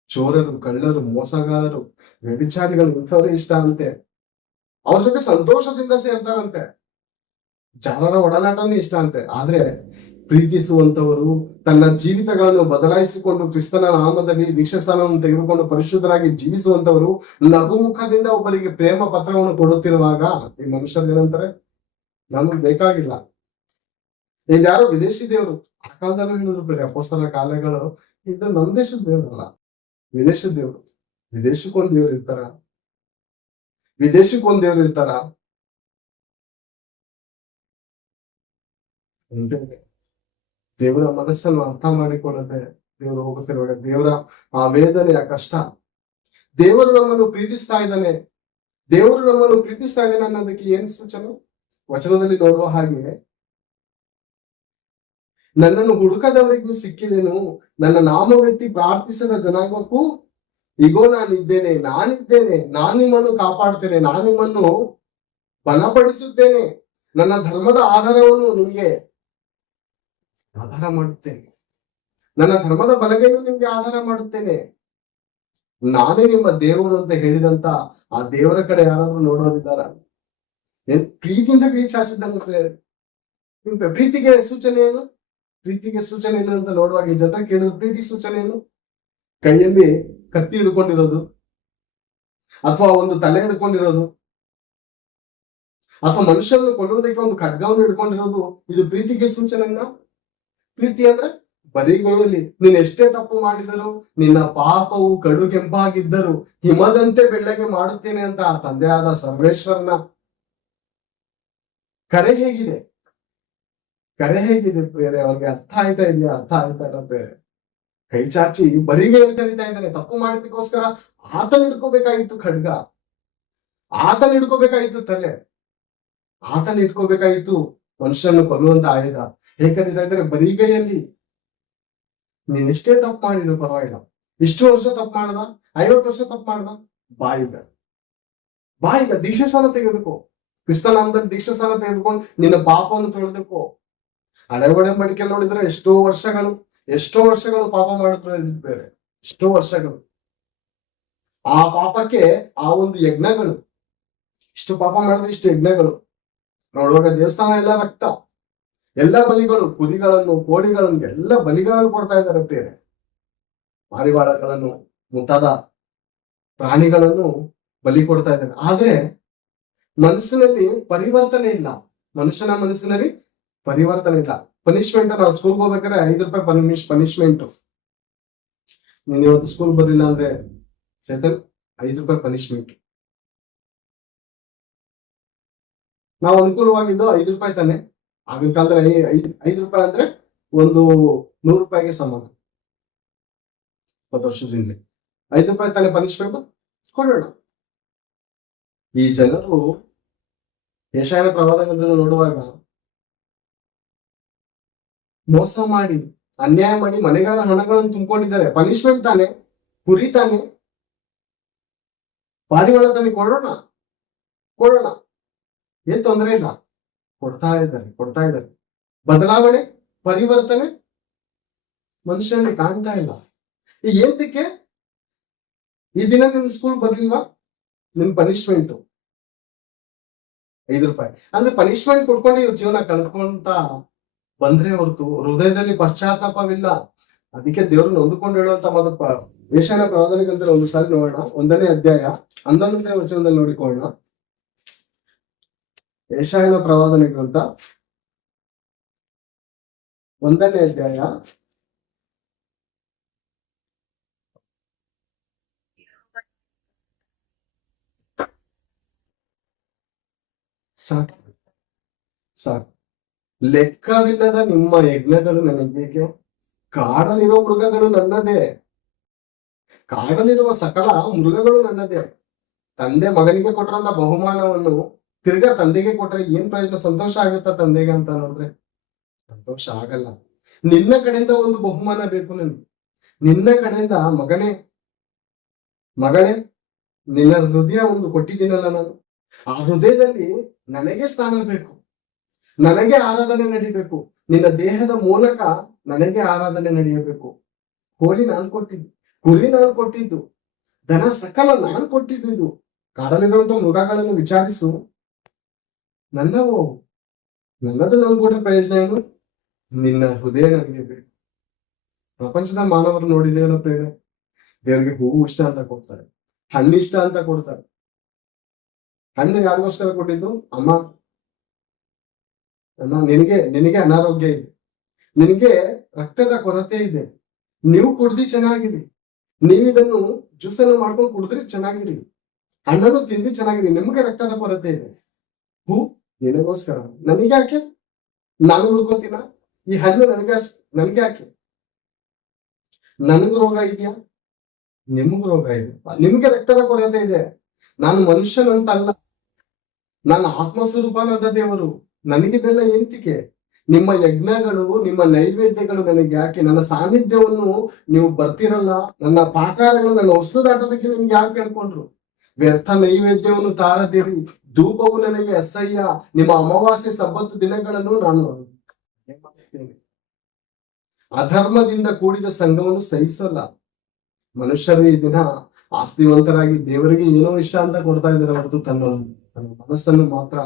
ಚೋರರು, ಕಳ್ಳರು, ಮೋಸಗಾರರು, ವ್ಯಭಿಚಾರಿಗಳು ಇಂಥವ್ರೇ ಇಷ್ಟ ಅಂತೆ. ಅವ್ರ ಜೊತೆ ಸಂತೋಷದಿಂದ ಸೇರ್ತಾರಂತೆ. ಜಾರರ ಒಡನಾಟನೇ ಇಷ್ಟ ಅಂತೆ. ಆದ್ರೆ ಪ್ರೀತಿಸುವಂತವರು, ತನ್ನ ಜೀವಿತಗಳನ್ನು ಬದಲಾಯಿಸಿಕೊಂಡು ಕ್ರಿಸ್ತನ ನಾಮದಲ್ಲಿ ದೀಕ್ಷಾಸ್ಥಾನವನ್ನು ತೆಗೆದುಕೊಂಡು ಪರಿಶುದ್ಧರಾಗಿ ಜೀವಿಸುವಂತವರು ನಗುಮುಖದಿಂದ ಒಬ್ಬರಿಗೆ ಪ್ರೇಮ ಪತ್ರವನ್ನು ಕೊಡುತ್ತಿರುವಾಗ ಈ ಮನುಷ್ಯರು ಏನಂತಾರೆ, ನಮ್ಗೆ ಬೇಕಾಗಿಲ್ಲ. ಇದ್ಯಾರೋ ವಿದೇಶಿ ದೇವರು, ಆ ಕಾಲದಲ್ಲೂ ಹೇಳಿದ್ರು ಬೇರೆ ಅಪೊಸ್ತಲರ ಕಾಲಗಳು, ಇದು ನಮ್ ದೇಶದ ದೇವ್ರಲ್ಲ, ವಿದೇಶದ ದೇವ್ರು. ವಿದೇಶಕ್ಕೊಂದ್ ದೇವ್ರು ಇರ್ತಾರ, ವಿದೇಶಕ್ಕೊಂದ್ ದೇವ್ರು ಇರ್ತಾರ. ದೇವರ ಮನಸ್ಸನ್ನು ಅರ್ಥ ಮಾಡಿಕೊಳ್ಳದೆ ದೇವರು ಹೋಗುತ್ತಿರುವಾಗ ದೇವರ ಆ ವೇದನೆ, ಆ ಕಷ್ಟ, ದೇವರು ನಮ್ಮನ್ನು ಪ್ರೀತಿಸ್ತಾ ಇದ್ದಾನೆ, ದೇವರು ನಮ್ಮನ್ನು ಪ್ರೀತಿಸ್ತಾ ಇದ್ದಾನೆ ಅನ್ನೋದಕ್ಕೆ ಏನ್ ಸೂಚನೆ? ವಚನದಲ್ಲಿ ನೋಡುವ ಹಾಗೆ, ನನ್ನನ್ನು ಹುಡುಕದವರಿಗೂ ಸಿಕ್ಕಿದೆನು, ನನ್ನ ನಾಮವೆತ್ತಿ ಪ್ರಾರ್ಥಿಸದ ಜನಾಂಗಕ್ಕೂ ಇಗೋ ನಾನಿದ್ದೇನೆ, ನಾನು ನಿಮ್ಮನ್ನು ಕಾಪಾಡ್ತೇನೆ, ನಾನು ನಿಮ್ಮನ್ನು ಬಲಪಡಿಸುತ್ತೇನೆ, ನನ್ನ ಧರ್ಮದ ಆಧಾರವನ್ನು ನಿಮ್ಗೆ ಆಧಾರ ಮಾಡುತ್ತೇನೆ, ನನ್ನ ಧರ್ಮದ ಬಲಗೈಯನ್ನು ನಿಮ್ಗೆ ಆಧಾರ ಮಾಡುತ್ತೇನೆ, ನಾನೇ ನಿಮ್ಮ ದೇವರು ಅಂತ ಹೇಳಿದಂತ ಆ ದೇವರ ಕಡೆ ಯಾರಾದ್ರೂ ನೋಡೋರಿದ್ದಾರ? ಪ್ರೀತಿಯಿಂದ ಕೈ ಚಾಚಿದ್ದಂತೆ. ಪ್ರೀತಿಗೆ ಸೂಚನೆ ಏನು? ಪ್ರೀತಿಗೆ ಸೂಚನೆ ಏನು ಅಂತ ನೋಡುವಾಗ ಈ ಜನ ಕೇಳಿದ್ರು, ಪ್ರೀತಿ ಸೂಚನೆ ಏನು? ಕೈಯಲ್ಲಿ ಕತ್ತಿ ಹಿಡ್ಕೊಂಡಿರೋದು, ಅಥವಾ ಒಂದು ತಲೆ ಹಿಡ್ಕೊಂಡಿರೋದು, ಅಥವಾ ಮನುಷ್ಯರನ್ನು ಕೊಲ್ಲುವುದಕ್ಕೆ ಒಂದು ಖಡ್ಗವನ್ನು ಹಿಡ್ಕೊಂಡಿರೋದು, ಇದು ಪ್ರೀತಿಗೆ ಸೂಚನೆಯನ್ನ? ಪ್ರೀತಿ ಅಂದ್ರೆ ಬರಿಗೈಯಲ್ಲಿ ನೀನ್ ಎಷ್ಟೇ ತಪ್ಪು ಮಾಡಿದರೂ, ನಿನ್ನ ಪಾಪವು ಕಡು ಕೆಂಪಾಗಿದ್ದರು ಹಿಮದಂತೆ ಬೆಳ್ಳಗೆ ಮಾಡುತ್ತೇನೆ ಅಂತ ಆ ತಂದೆಯಾದ ಸರ್ವೇಶ್ವರನ ಕರೆ ಹೇಗಿದೆ? ಕರೆ ಹೇಗಿದೆ ಬೇರೆ? ಅವ್ರಿಗೆ ಅರ್ಥ ಆಯ್ತಾ ಇದೆಯಾ? ಅರ್ಥ ಆಯ್ತಾ ಇಲ್ಲ ಬೇರೆ. ಕೈ ಚಾಚಿ ಬರಿಗೈಯಲ್ಲಿ ಕರೀತಾ ಇದ್ದಾನೆ. ತಪ್ಪು ಮಾಡಿದಕ್ಕೋಸ್ಕರ ಆತನ ಹಿಡ್ಕೋಬೇಕಾಗಿತ್ತು ಖಡ್ಗ, ಆತನ ಹಿಡ್ಕೋಬೇಕಾಗಿತ್ತು ತಲೆ, ಆತನ ಇಟ್ಕೋಬೇಕಾಗಿತ್ತು ಮನುಷ್ಯನ ಕೊಲ್ಲುವಂತ ಆಯುಧ. ಹೇಗೆ ಕರೀತಾ ಇದ್ದಾರೆ? ಬರಿಗೈಯಲ್ಲಿ. ನೀನ್ ಎಷ್ಟೇ ತಪ್ಪು ಮಾಡಿದ್ರು ಪರವಾಗಿಲ್ಲ. ಇಷ್ಟು ವರ್ಷ ತಪ್ಪು ಮಾಡ್ದ, 50 ವರ್ಷ ತಪ್ಪು ಮಾಡ್ದ, ಬಾಯಿಗ ದೀಕ್ಷಾಸ್ಥಾನ ತೆಗೆದುಕೋ, ಕ್ರಿಸ್ತನಾಮದಲ್ಲಿ ದೀಕ್ಷಾಸ್ಥಾನ ತೆಗೆದುಕೊಂಡು ನಿನ್ನ ಪಾಪವನ್ನು ತೊಳೆದುಕೋ. ಹಳೆ ಒಡಂಬಡಿಕೆ ನೋಡಿದ್ರೆ ಎಷ್ಟೋ ವರ್ಷಗಳು ಪಾಪ ಮಾಡಿದ್ರು ಬೇರೆ, ಎಷ್ಟೋ ವರ್ಷಗಳು. ಆ ಪಾಪಕ್ಕೆ ಆ ಒಂದು ಯಜ್ಞಗಳು, ಇಷ್ಟು ಪಾಪ ಮಾಡಿದ್ರೆ ಇಷ್ಟು ಯಜ್ಞಗಳು. ನೋಡುವಾಗ ದೇವಸ್ಥಾನ ಎಲ್ಲ ರಕ್ತ, ಎಲ್ಲ ಬಲಿಗಳು, ಕುರಿಗಳನ್ನು, ಕೋಳಿಗಳನ್ನು, ಎಲ್ಲ ಬಲಿಗಳನ್ನು ಕೊಡ್ತಾ ಇದ್ದಾರೆ ಬೇರೆ. ಪಾರಿವಾಳಗಳನ್ನು ಮುಂತಾದ ಪ್ರಾಣಿಗಳನ್ನು ಬಲಿ ಕೊಡ್ತಾ ಇದ್ದಾರೆ. ಆದ್ರೆ ಮನಸ್ಸಿನಲ್ಲಿ ಪರಿವರ್ತನೆ ಇಲ್ಲ. ಮನುಷ್ಯನ ಮನಸ್ಸಿನಲ್ಲಿ ಪರಿವರ್ತನೆ ಇಲ್ಲ. ಪನಿಷ್ಮೆಂಟ್, ನಾವು ಸ್ಕೂಲ್ಗೆ ಹೋಗ್ಬೇಕಾದ್ರೆ 5 ರೂಪಾಯಿ ಪನಿಷ್ಮೆಂಟ್. ನೀನ್ ಇವತ್ತು ಸ್ಕೂಲ್ ಬರ್ಲಿಲ್ಲ ಅಂದ್ರೆ ಚೇತನ್ 5 ರೂಪಾಯಿ ಪನಿಷ್ಮೆಂಟ್. ನಾವು ಅನುಕೂಲವಾಗಿದ್ದು 5 ರೂಪಾಯಿ ತಾನೆ. ಆಗಿನ ಕಾಲದಲ್ಲಿ 5 ರೂಪಾಯಿ ಅಂದ್ರೆ ಒಂದು 100 ರೂಪಾಯಿಗೆ ಸಮಾನ. 20 ವರ್ಷದ ಹಿಂದೆ 5 ರೂಪಾಯಿ ತಾನೇ ಪನಿಷ್ಮೆಂಟ್, ಕೊಡೋಣ. ಈ ಜನರು ಯೆಶಾಯನ ಪ್ರವಾದಗಳನ್ನು ನೋಡುವಾಗ ಮೋಸ ಮಾಡಿ, ಅನ್ಯಾಯ ಮಾಡಿ ಮನೆಗಳ ಹಣಗಳನ್ನು ತುಂಬಿಕೊಂಡಿದ್ದಾರೆ. ಪನಿಷ್ಮೆಂಟ್ ತಾನೆ, ಕುರಿ ತಾನೆ, ಪಾರಿವಾಳ ತಾನೆ, ಕೊಡೋಣ, ಏನ್ ತೊಂದರೆ ಇಲ್ಲ. ಕೊಡ್ತಾ ಇದ್ದಾರೆ. ಬದಲಾವಣೆ, ಪರಿವರ್ತನೆ ಮನುಷ್ಯನಿಗೆ ಕಾಣ್ತಾ ಇಲ್ಲ. ಈಗ ಏಂತಕ್ಕೆ ಈ ದಿನ ನಿನ್ ಸ್ಕೂಲ್ ಬರ್ಲಿಲ್ವಾ? ನಿನ್ ಪನಿಷ್ಮೆಂಟ್ 5 ರೂಪಾಯಿ ಅಂದ್ರೆ ಪನಿಷ್ಮೆಂಟ್ ಕೊಡ್ಕೊಂಡು ಇವ್ರ ಜೀವನ ಕಳ್ಕೊಂತ ಬಂದ್ರೆ ಹೊರತು ಹೃದಯದಲ್ಲಿ ಪಶ್ಚಾತ್ತಾಪವಿಲ್ಲ. ಅದಕ್ಕೆ ದೇವ್ರು ನೊಂದುಕೊಂಡು ಹೇಳುವಂತ ಮಾತು ಯೆಶಾಯನ ಪ್ರವಾದನೆಗಂತ ಒಂದು ಸಾರಿ ನೋಡೋಣ. 1ನೇ ಅಧ್ಯಾಯ 11ನೇ ವಚನದಲ್ಲಿ ನೋಡಿಕೊಳ್ಳೋಣ. ಯೆಶಾಯನ ಪ್ರವಾದನೆ ಗ್ರಂಥ 1ನೇ ಅಧ್ಯಾಯ ಸಾಕು. ಲೆಕ್ಕವಿಲ್ಲದ ನಿಮ್ಮ ಯಜ್ಞಗಳು ನನಗೇಕೆ? ಕಾಡಲ್ಲಿರುವ ಮೃಗಗಳು ನನ್ನದೇ. ಕಾಡಲ್ಲಿರುವ ಸಕಲ ಮೃಗಗಳು ನನ್ನದೇ. ತಂದೆ ಮಗನಿಗೆ ಕೊಟ್ಟರಂತ ಬಹುಮಾನವನ್ನು ತಿರ್ಗಾ ತಂದೆಗೆ ಕೊಟ್ರೆ ಏನ್ ಪ್ರಯೋಜನ? ಸಂತೋಷ ಆಗುತ್ತಾ ತಂದೆಗೆ ಅಂತ ನೋಡಿದ್ರೆ ಸಂತೋಷ ಆಗಲ್ಲ. ನಿನ್ನ ಕಡೆಯಿಂದ ಒಂದು ಬಹುಮಾನ ಬೇಕು ನನಗೆ. ನಿನ್ನ ಕಡೆಯಿಂದ ಮಗಳೇ ನಿನ್ನ ಹೃದಯ ಒಂದು ಕೊಟ್ಟಿದ್ದೀನಲ್ಲ ನಾನು. ಆ ಹೃದಯದಲ್ಲಿ ನನಗೆ ಸ್ಥಾನ ಬೇಕು, ನನಗೆ ಆರಾಧನೆ ನಡೀಬೇಕು. ನಿನ್ನ ದೇಹದ ಮೂಲಕ ನನಗೆ ಆರಾಧನೆ ನಡೆಯಬೇಕು. ಕೋಳಿ ನಾನು ಕೊಟ್ಟಿದ್ದು, ಕುರಿ ನಾನು ಕೊಟ್ಟಿದ್ದು, ದನ ಸಕಲ ನಾನು ಕೊಟ್ಟಿದ್ದು. ಕಾಡಲ್ಲಿರುವಂತ ಮೃಗಗಳನ್ನು ವಿಚಾರಿಸು, ನನ್ನದು ನನಗೆ ಕೊಟ್ಟ ಪ್ರಯೋಜನ ಏನು? ನಿನ್ನ ಹೃದಯ ನನಗೆ ಬೇಕು. ಪ್ರಪಂಚದ ಮಾನವರು ನೋಡಿದೇವಲ್ಲ ಪ್ರೇರೆ, ದೇವರಿಗೆ ಹೂವು ಇಷ್ಟ ಅಂತ ಕೊಡ್ತಾರೆ, ಹಣ್ಣು ಇಷ್ಟ ಅಂತ ಕೊಡ್ತಾರೆ. ಹಣ್ಣು ಯಾರಿಗೋಸ್ಕರ ಕೊಟ್ಟಿದ್ದು? ಅಮ್ಮ ನಿನಗೆ ಅನಾರೋಗ್ಯ ಇದೆ, ನಿನಗೆ ರಕ್ತದ ಕೊರತೆ ಇದೆ, ನೀವು ಕುಡ್ದಿ ಚೆನ್ನಾಗಿರಿ, ನೀವು ಇದನ್ನು ಜ್ಯೂಸನ್ನು ಮಾಡ್ಕೊಂಡು ಕುಡಿದ್ರಿ ಚೆನ್ನಾಗಿರಿ, ಹಣ್ಣನ್ನು ತಿಂದಿ ಚೆನ್ನಾಗಿರಿ. ನಿಮ್ಗೆ ರಕ್ತದ ಕೊರತೆ ಇದೆ, ಹೂ ನಿನಗೋಸ್ಕರ. ನನಗೆ ಯಾಕೆ? ನಾನು ಉಳ್ಕೋತೀನ? ಈ ಹಣ್ಣು ನನಗೆ ಯಾಕೆ? ನನಗೂ ರೋಗ ಇದೆಯಾ? ನಿಮಗೂ ರೋಗ ಇದೆ. ನಿಮ್ಗೆ ರಕ್ತದ ಕೊರತೆ ಇದೆ. ನಾನು ಮನುಷ್ಯನಂತಲ್ಲ, ನಾನು ಆತ್ಮಸ್ವರೂಪನಾದ ದೇವರು. ನನಗಿದೆಲ್ಲ ಎಂತಿಕೆ? ನಿಮ್ಮ ಯಜ್ಞಗಳು, ನಿಮ್ಮ ನೈವೇದ್ಯಗಳು ನನಗೆ ಯಾಕೆ? ನನ್ನ ಸಾನ್ನಿಧ್ಯವನ್ನು ನೀವು ಬರ್ತಿರಲ್ಲ, ನನ್ನ ಪಾಕಾರಗಳು, ನನ್ನ ಹೊಸಲು ದಾಟೋದಕ್ಕೆ ನಿಮ್ಗೆ ಯಾರು ಕೇಳ್ಕೊಂಡ್ರು? ವ್ಯರ್ಥ ನೈವೇದ್ಯವನ್ನು ತಾರದಿರಿ, ಧೂಪವು ನನಗೆ ಅಸಹ್ಯ. ನಿಮ್ಮ ಅಮಾವಾಸ್ಯೆ ಸಬ್ಬತ್ತು ದಿನಗಳನ್ನು ನಾನು ಅಧರ್ಮದಿಂದ ಕೂಡಿದ ಸಂಘವನ್ನು ಸಹಿಸಲ್ಲ. ಮನುಷ್ಯರು ಈ ದಿನ ಆಸ್ತಿವಂತರಾಗಿ ದೇವರಿಗೆ ಏನೋ ಇಷ್ಟ ಅಂತ ಕೊಡ್ತಾ ಇದ್ದಾರೆ ಹೊರತು ತನ್ನ ಮನಸ್ಸನ್ನು ಮಾತ್ರ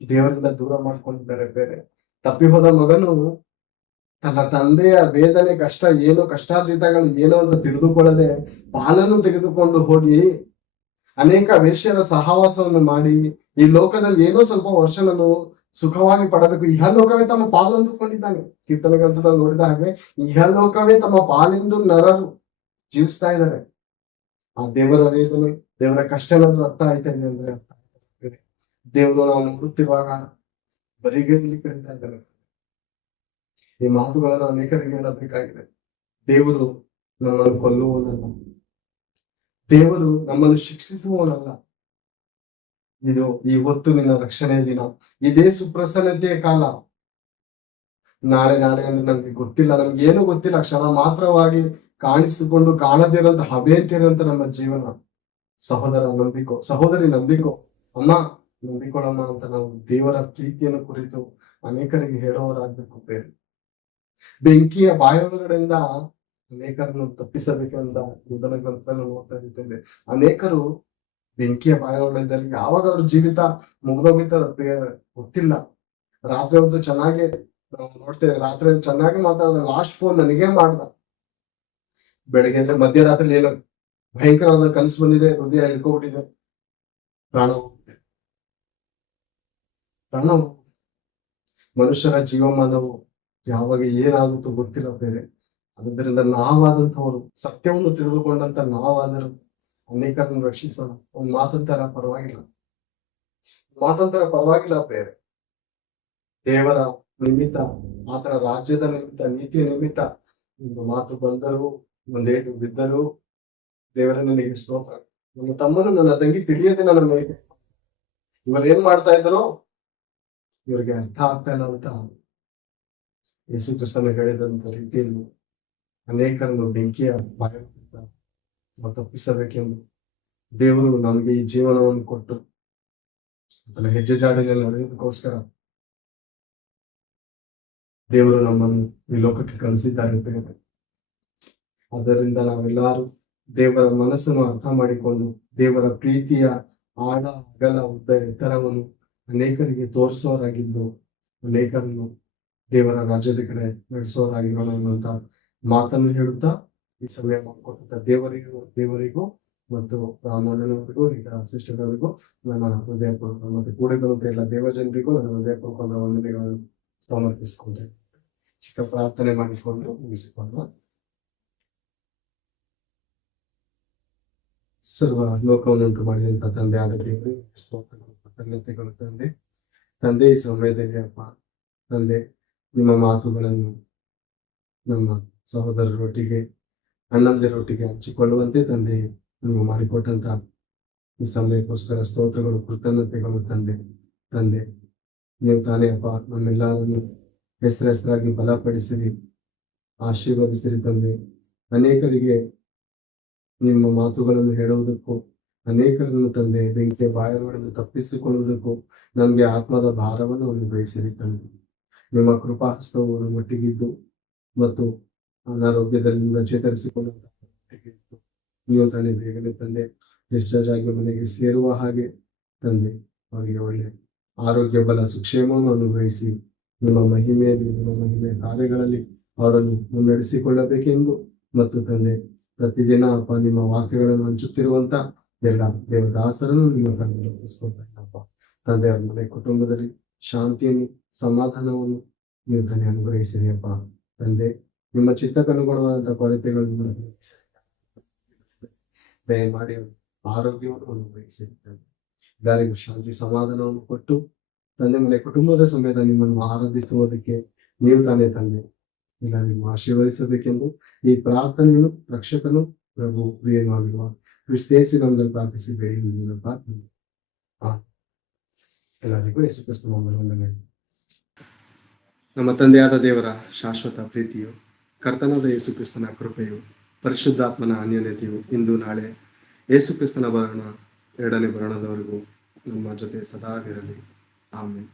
ದೇವರಿಂದ ದೂರ ಮಾಡ್ಕೊಂಡಿದ್ದಾರೆ. ಬೇರೆ ತಪ್ಪಿ ಹೋದ ಮಗನು ತನ್ನ ತಂದೆಯ ವೇದನೆ, ಕಷ್ಟ ಏನು, ಕಷ್ಟಾರ್ಜಿತಗಳು ಏನು ಅಂತ ತಿಳಿದುಕೊಳ್ಳದೆ ಪಾಲನ್ನು ತೆಗೆದುಕೊಂಡು ಹೋಗಿ ಅನೇಕ ವೇಶ್ಯರ ಸಹವಾಸವನ್ನು ಮಾಡಿ ಈ ಲೋಕದಲ್ಲಿ ಏನೋ ಸ್ವಲ್ಪ ವರ್ಷಗಳನ್ನು ಸುಖವಾಗಿ ಪಡಬೇಕು, ಇಹಲೋಕವೇ ತಮ್ಮ ಪಾಲು ಅಂದುಕೊಂಡಿದ್ದಾನೆ. ಕೀರ್ತನೆ ಗ್ರಂಥದಲ್ಲಿ ನೋಡಿದ ಹಾಗೆ ಇಹಲೋಕವೇ ತಮ್ಮ ಪಾಲೆಂದು ನರರು ಜೀವಿಸ್ತಾ ಇದ್ದಾರೆ. ಆ ದೇವರ ವೇದನೆ, ದೇವರ ಕಷ್ಟ ಏನಾದ್ರು ಅರ್ಥ ಆಯ್ತಾ ಇದೆ ಅಂದ್ರೆ ದೇವರು ನಾವು ನೋಡುತ್ತಿರುವಾಗ ಬರಿಗೈಲಿ ಕರೀತಾ ಇದ್ದಾರೆ. ಈ ಮಾತುಗಳನ್ನು ಅನೇಕರಿಗೆ ಹೇಳಬೇಕಾಗಿದೆ. ದೇವರು ನಮ್ಮನ್ನು ಕೊಲ್ಲುವವನಲ್ಲ, ದೇವರು ನಮ್ಮನ್ನು ಶಿಕ್ಷಿಸುವವನಲ್ಲ. ಇದು ಈ ಹೊತ್ತು ನಿನ್ನ ರಕ್ಷಣೆಯ ದಿನ, ಇದೇ ಸುಪ್ರಸನ್ನತೆಯ ಕಾಲ. ನಾಳೆ ಅಂದ್ರೆ ನಮ್ಗೆ ಗೊತ್ತಿಲ್ಲ, ನಮ್ಗೆ ಏನು ಗೊತ್ತಿಲ್ಲ. ಕ್ಷಣ ಮಾತ್ರವಾಗಿ ಕಾಣಿಸಿಕೊಂಡು ಕಾಣದೇ ಇರುವಂತ ಹಬೇತಿರುವಂತ ನಮ್ಮ ಜೀವನ. ಸಹೋದರ ನಂಬಿಕೋ, ಸಹೋದರಿ ನಂಬಿಕೋ, ಅಮ್ಮ ನಂಬಿಕೊಳ್ಳಮ್ಮ ಅಂತ ನಾವು ದೇವರ ಪ್ರೀತಿಯನ್ನು ಕುರಿತು ಅನೇಕರಿಗೆ ಹೇಳೋರಾಗ್ಬೇಕು. ಬೇರೆ ಬೆಂಕಿಯ ಬಾಯೊಳಗಡೆಯಿಂದ ಅನೇಕರನ್ನು ತಪ್ಪಿಸಬೇಕೆಂದ ಮೊದಲ ಗ್ರಂಥವನ್ನು ನೋಡ್ತಾ ಇದ್ದೇವೆ. ಅನೇಕರು ಬೆಂಕಿಯ ಬಾಯೊಳಗಿದ್ದಲ್ಲಿ ಯಾವಾಗ ಅವ್ರ ಜೀವಿತ ಮುಗ್ದೋಗಿತ್ತ ಗೊತ್ತಿಲ್ಲ. ರಾತ್ರಿ ಹೊತ್ತು ಚೆನ್ನಾಗಿ ನಾವು ನೋಡ್ತೇವೆ, ರಾತ್ರಿ ಚೆನ್ನಾಗಿ ಮಾತಾಡಿದ, ಲಾಸ್ಟ್ ಫೋನ್ ನನಗೆ ಮಾಡ್ದ. ಬೆಳಗ್ಗೆ ಅಂದ್ರೆ ಮಧ್ಯರಾತ್ರಿ ಏನೋ ಭಯಂಕರವಾದ ಕನಸು ಬಂದಿದೆ, ಹೃದಯ ಹಿಡ್ಕೊಬಿಟ್ಟಿದೆ, ಪ್ರಾಣ ಮನುಷ್ಯರ ಜೀವಮಾನವು ಯಾವಾಗ ಏನಾಗುತ್ತೋ ಗೊತ್ತಿಲ್ಲ ಬೇರೆ. ಅದರಿಂದ ನಾವಾದಂಥವರು, ಸತ್ಯವನ್ನು ತಿಳಿದುಕೊಂಡಂತ ನಾವಾದರೂ ಅನೇಕರನ್ನು ರಕ್ಷಿಸೋಣ. ಒಂದು ಮಾತಂತರ ಪರವಾಗಿಲ್ಲ ಬೇರೆ. ದೇವರ ನಿಮಿತ್ತ, ಆತನ ರಾಜ್ಯದ ನಿಮಿತ್ತ, ನೀತಿಯ ನಿಮಿತ್ತ ಒಂದು ಮಾತು ಬಂದರು, ಒಂದೇಟು ಬಿದ್ದರು, ದೇವರೇ ನನಗೆ ಸ್ತೋತ್ರ. ನನ್ನ ತಮ್ಮನು ನನ್ನ ತಂಗಿ ತಿಳಿಯದೆ ನನ್ನ ಮೇಲೆ ಇವರು ಏನ್ ಮಾಡ್ತಾ ಇದ್ದಾರೋ ಇವರಿಗೆ ಅರ್ಥ ಆಗ್ತಾ ಇಲ್ಲ ಅಂತ ಯೇಸು ಕ್ರಿಸ್ತನ ಹೇಳಿದಂತ ರೀತಿಯಲ್ಲಿ ಅನೇಕರನ್ನು ಬೆಂಕಿಯ ಭಯದಿಂದ ತಪ್ಪಿಸಬೇಕೆಂದು ದೇವರು ನಮಗೆ ಈ ಜೀವನವನ್ನು ಕೊಟ್ಟು ಅದನ್ನ ಹೆಜ್ಜೆ ಜಾಡಿನಲ್ಲಿ ನಡೆಯೋದಕ್ಕೋಸ್ಕರ ದೇವರು ನಮ್ಮನ್ನು ಈ ಲೋಕಕ್ಕೆ ಕಳಿಸಿದ್ದಾರೆ ಪ್ರಿಯರೇ. ಆದ್ದರಿಂದ ನಾವೆಲ್ಲರೂ ದೇವರ ಮನಸ್ಸನ್ನು ಅರ್ಥ ಮಾಡಿಕೊಂಡು ದೇವರ ಪ್ರೀತಿಯ ಆಳ ಅಗಲ ಉದ್ದ ಎತ್ತರವನ್ನು ಅನೇಕರಿಗೆ ತೋರಿಸೋರಾಗಿದ್ದು ಅನೇಕರನ್ನು ದೇವರ ರಾಜ್ಯದ ಕಡೆ ನಡೆಸೋರಾಗಿರೋಣ ಅನ್ನುವಂತ ಮಾತನ್ನು ಹೇಳುತ್ತಾ ಈ ಸಮಯ ಮಾಡಿಕೊಟ್ಟ ದೇವರಿಗೂ ಮತ್ತು ರಾಮಣ್ಣನವರಿಗೂ ಈಗ ಸಿಸ್ಟರ್ಗಳಿಗೂ ನನ್ನ ಹೃದಯಪೂರ್ವಕ ಮತ್ತೆ ಕೂಡಿದಂತೆ ಎಲ್ಲ ದೇವಜನರಿಗೂ ನನ್ನ ಹೃದಯಪೂರ್ವಕದ ವಂದನೆಗಳನ್ನು ಸಮರ್ಪಿಸಿಕೊಂಡೆ. ಚಿಕ್ಕ ಪ್ರಾರ್ಥನೆ ಮಾಡಿಕೊಂಡು ಮುಗಿಸಿಕೊಂಡು ಸರ್ವ ಲೋಕವನ್ನುಂಟು ಮಾಡಿದಂತ ತಂದೆ ಆದ ದೇವರೇ ಸ್ತೋತ್ರಗಳು ಕೃತಜ್ಞತೆಗಳು ತಂದೆ ಈ ಸಮಯದಲ್ಲಿ ಅಪ್ಪ ತಂದೆ ನಿಮ್ಮ ಮಾತುಗಳನ್ನು ನಮ್ಮ ಸಹೋದರರೊಟ್ಟಿಗೆ ಅಣ್ಣಂದಿರೊಟ್ಟಿಗೆ ಹಂಚಿಕೊಳ್ಳುವಂತೆ ತಂದೆ ನೀವು ಮಾಡಿಕೊಟ್ಟಂತ ಈ ಸಮಯಕ್ಕೋಸ್ಕರ ಸ್ತೋತ್ರಗಳು ಕೃತಜ್ಞತೆಗಳು ತಂದೆ ನೀವು ತಾನೇ ಅಪ್ಪ ನಮ್ಮೆಲ್ಲರನ್ನು ಹೆಸರಾಗಿ ಬಲಪಡಿಸಿರಿ, ಆಶೀರ್ವದಿಸಿರಿ ತಂದೆ. ಅನೇಕರಿಗೆ ನಿಮ್ಮ ಮಾತುಗಳನ್ನು ಹೇಳುವುದಕ್ಕೂ ಅನೇಕರನ್ನು ತಂದೆ ಬೆಂಕಿಯ ಬಾಯಗಳನ್ನು ತಪ್ಪಿಸಿಕೊಳ್ಳುವುದಕ್ಕೂ ನಮಗೆ ಆತ್ಮದ ಭಾರವನ್ನು ಅನುಭವಿಸಿರಿ ತಂದೆ. ನಿಮ್ಮ ಕೃಪಾಹಸ್ತವು ಒಟ್ಟಿಗಿದ್ದು ಮತ್ತು ಅನಾರೋಗ್ಯದಿಂದ ಚೇತರಿಸಿಕೊಳ್ಳುವಂತ ನೀವು ತಾನೇ ಬೇಗನೆ ತಂದೆ ಡಿಸ್ಚಾರ್ಜ್ ಆಗಿ ಮನೆಗೆ ಸೇರುವ ಹಾಗೆ ತಂದೆ ಅವರಿಗೆ ಒಳ್ಳೆ ಆರೋಗ್ಯ ಬಲ ಸುಕ್ಷೇಮವನ್ನು ಅನುಭವಿಸಿ ನಿಮ್ಮ ಮಹಿಮೆಯ ಕಾರ್ಯಗಳಲ್ಲಿ ಅವರನ್ನು ಮುನ್ನಡೆಸಿಕೊಳ್ಳಬೇಕೆಂದು ಮತ್ತು ತಂದೆ ಪ್ರತಿದಿನ ಅಪ್ಪ ನಿಮ್ಮ ವಾಕ್ಯಗಳನ್ನು ಹಂಚುತ್ತಿರುವಂತ ಎಲ್ಲ ದೇವದಾಸರನ್ನು ನಿಮ್ಮ ಕಣ್ಣು ತಂದೆ ಅವರ ಮನೆ ಕುಟುಂಬದಲ್ಲಿ ಶಾಂತಿಯನ್ನು ಸಮಾಧಾನವನ್ನು ನೀವು ತಾನೇ ಅನುಗ್ರಹಿಸಿರಿ ಅಪ್ಪ ತಂದೆ. ನಿಮ್ಮ ಚಿತ್ತಕ್ಕನುಗುಣವಾದಂತಹ ಕೊರತೆಗಳನ್ನು ದಯಮಾಡಿ ಆರೋಗ್ಯವನ್ನು ಅನುಗ್ರಹಿಸಿರಿ ತಂದೆ. ಎಲ್ಲರಿಗೂ ಶಾಂತಿ ಸಮಾಧಾನವನ್ನು ಕೊಟ್ಟು ತಂದೆ ಮನೆ ಕುಟುಂಬದ ಸಮೇತ ನಿಮ್ಮನ್ನು ಆರಾಧಿಸುವುದಕ್ಕೆ ನೀವು ತಾನೇ ತಂದೆ ಎಲ್ಲರಿಗೂ ಆಶೀರ್ವದಿಸಬೇಕೆಂದು ಈ ಪ್ರಾರ್ಥನೆಯನ್ನು ರಕ್ಷಕನು ಪ್ರಭು ಪ್ರಿಯವಾಗಿರುವ ಕ್ರಿಸ್ತೇಸು ನಮ್ಮಲ್ಲಿ ಪ್ರಾರ್ಥಿಸಿ ಬೇಡಿಕೊಳ್ಳುವ ಪ್ರಾರ್ಥನೆ. ಎಲ್ಲರಿಗೂ ಯೇಸು ಕ್ರಿಸ್ತನ ವಂದನೆ. ನಮ್ಮ ತಂದೆಯಾದ ದೇವರ ಶಾಶ್ವತ ಪ್ರೀತಿಯು, ಕರ್ತನಾದ ಯೇಸು ಕ್ರಿಸ್ತನ ಕೃಪೆಯು, ಪರಿಶುದ್ಧಾತ್ಮನ ಅನ್ಯೋನ್ಯತೆಯು ಇಂದು ನಾಳೆ ಯೇಸು ಕ್ರಿಸ್ತನ ಎರಡನೇ ಬರಣದವರೆಗೂ ನಮ್ಮ ಜೊತೆ ಸದಾ ಇರಲಿ. ಆಮೆನ್.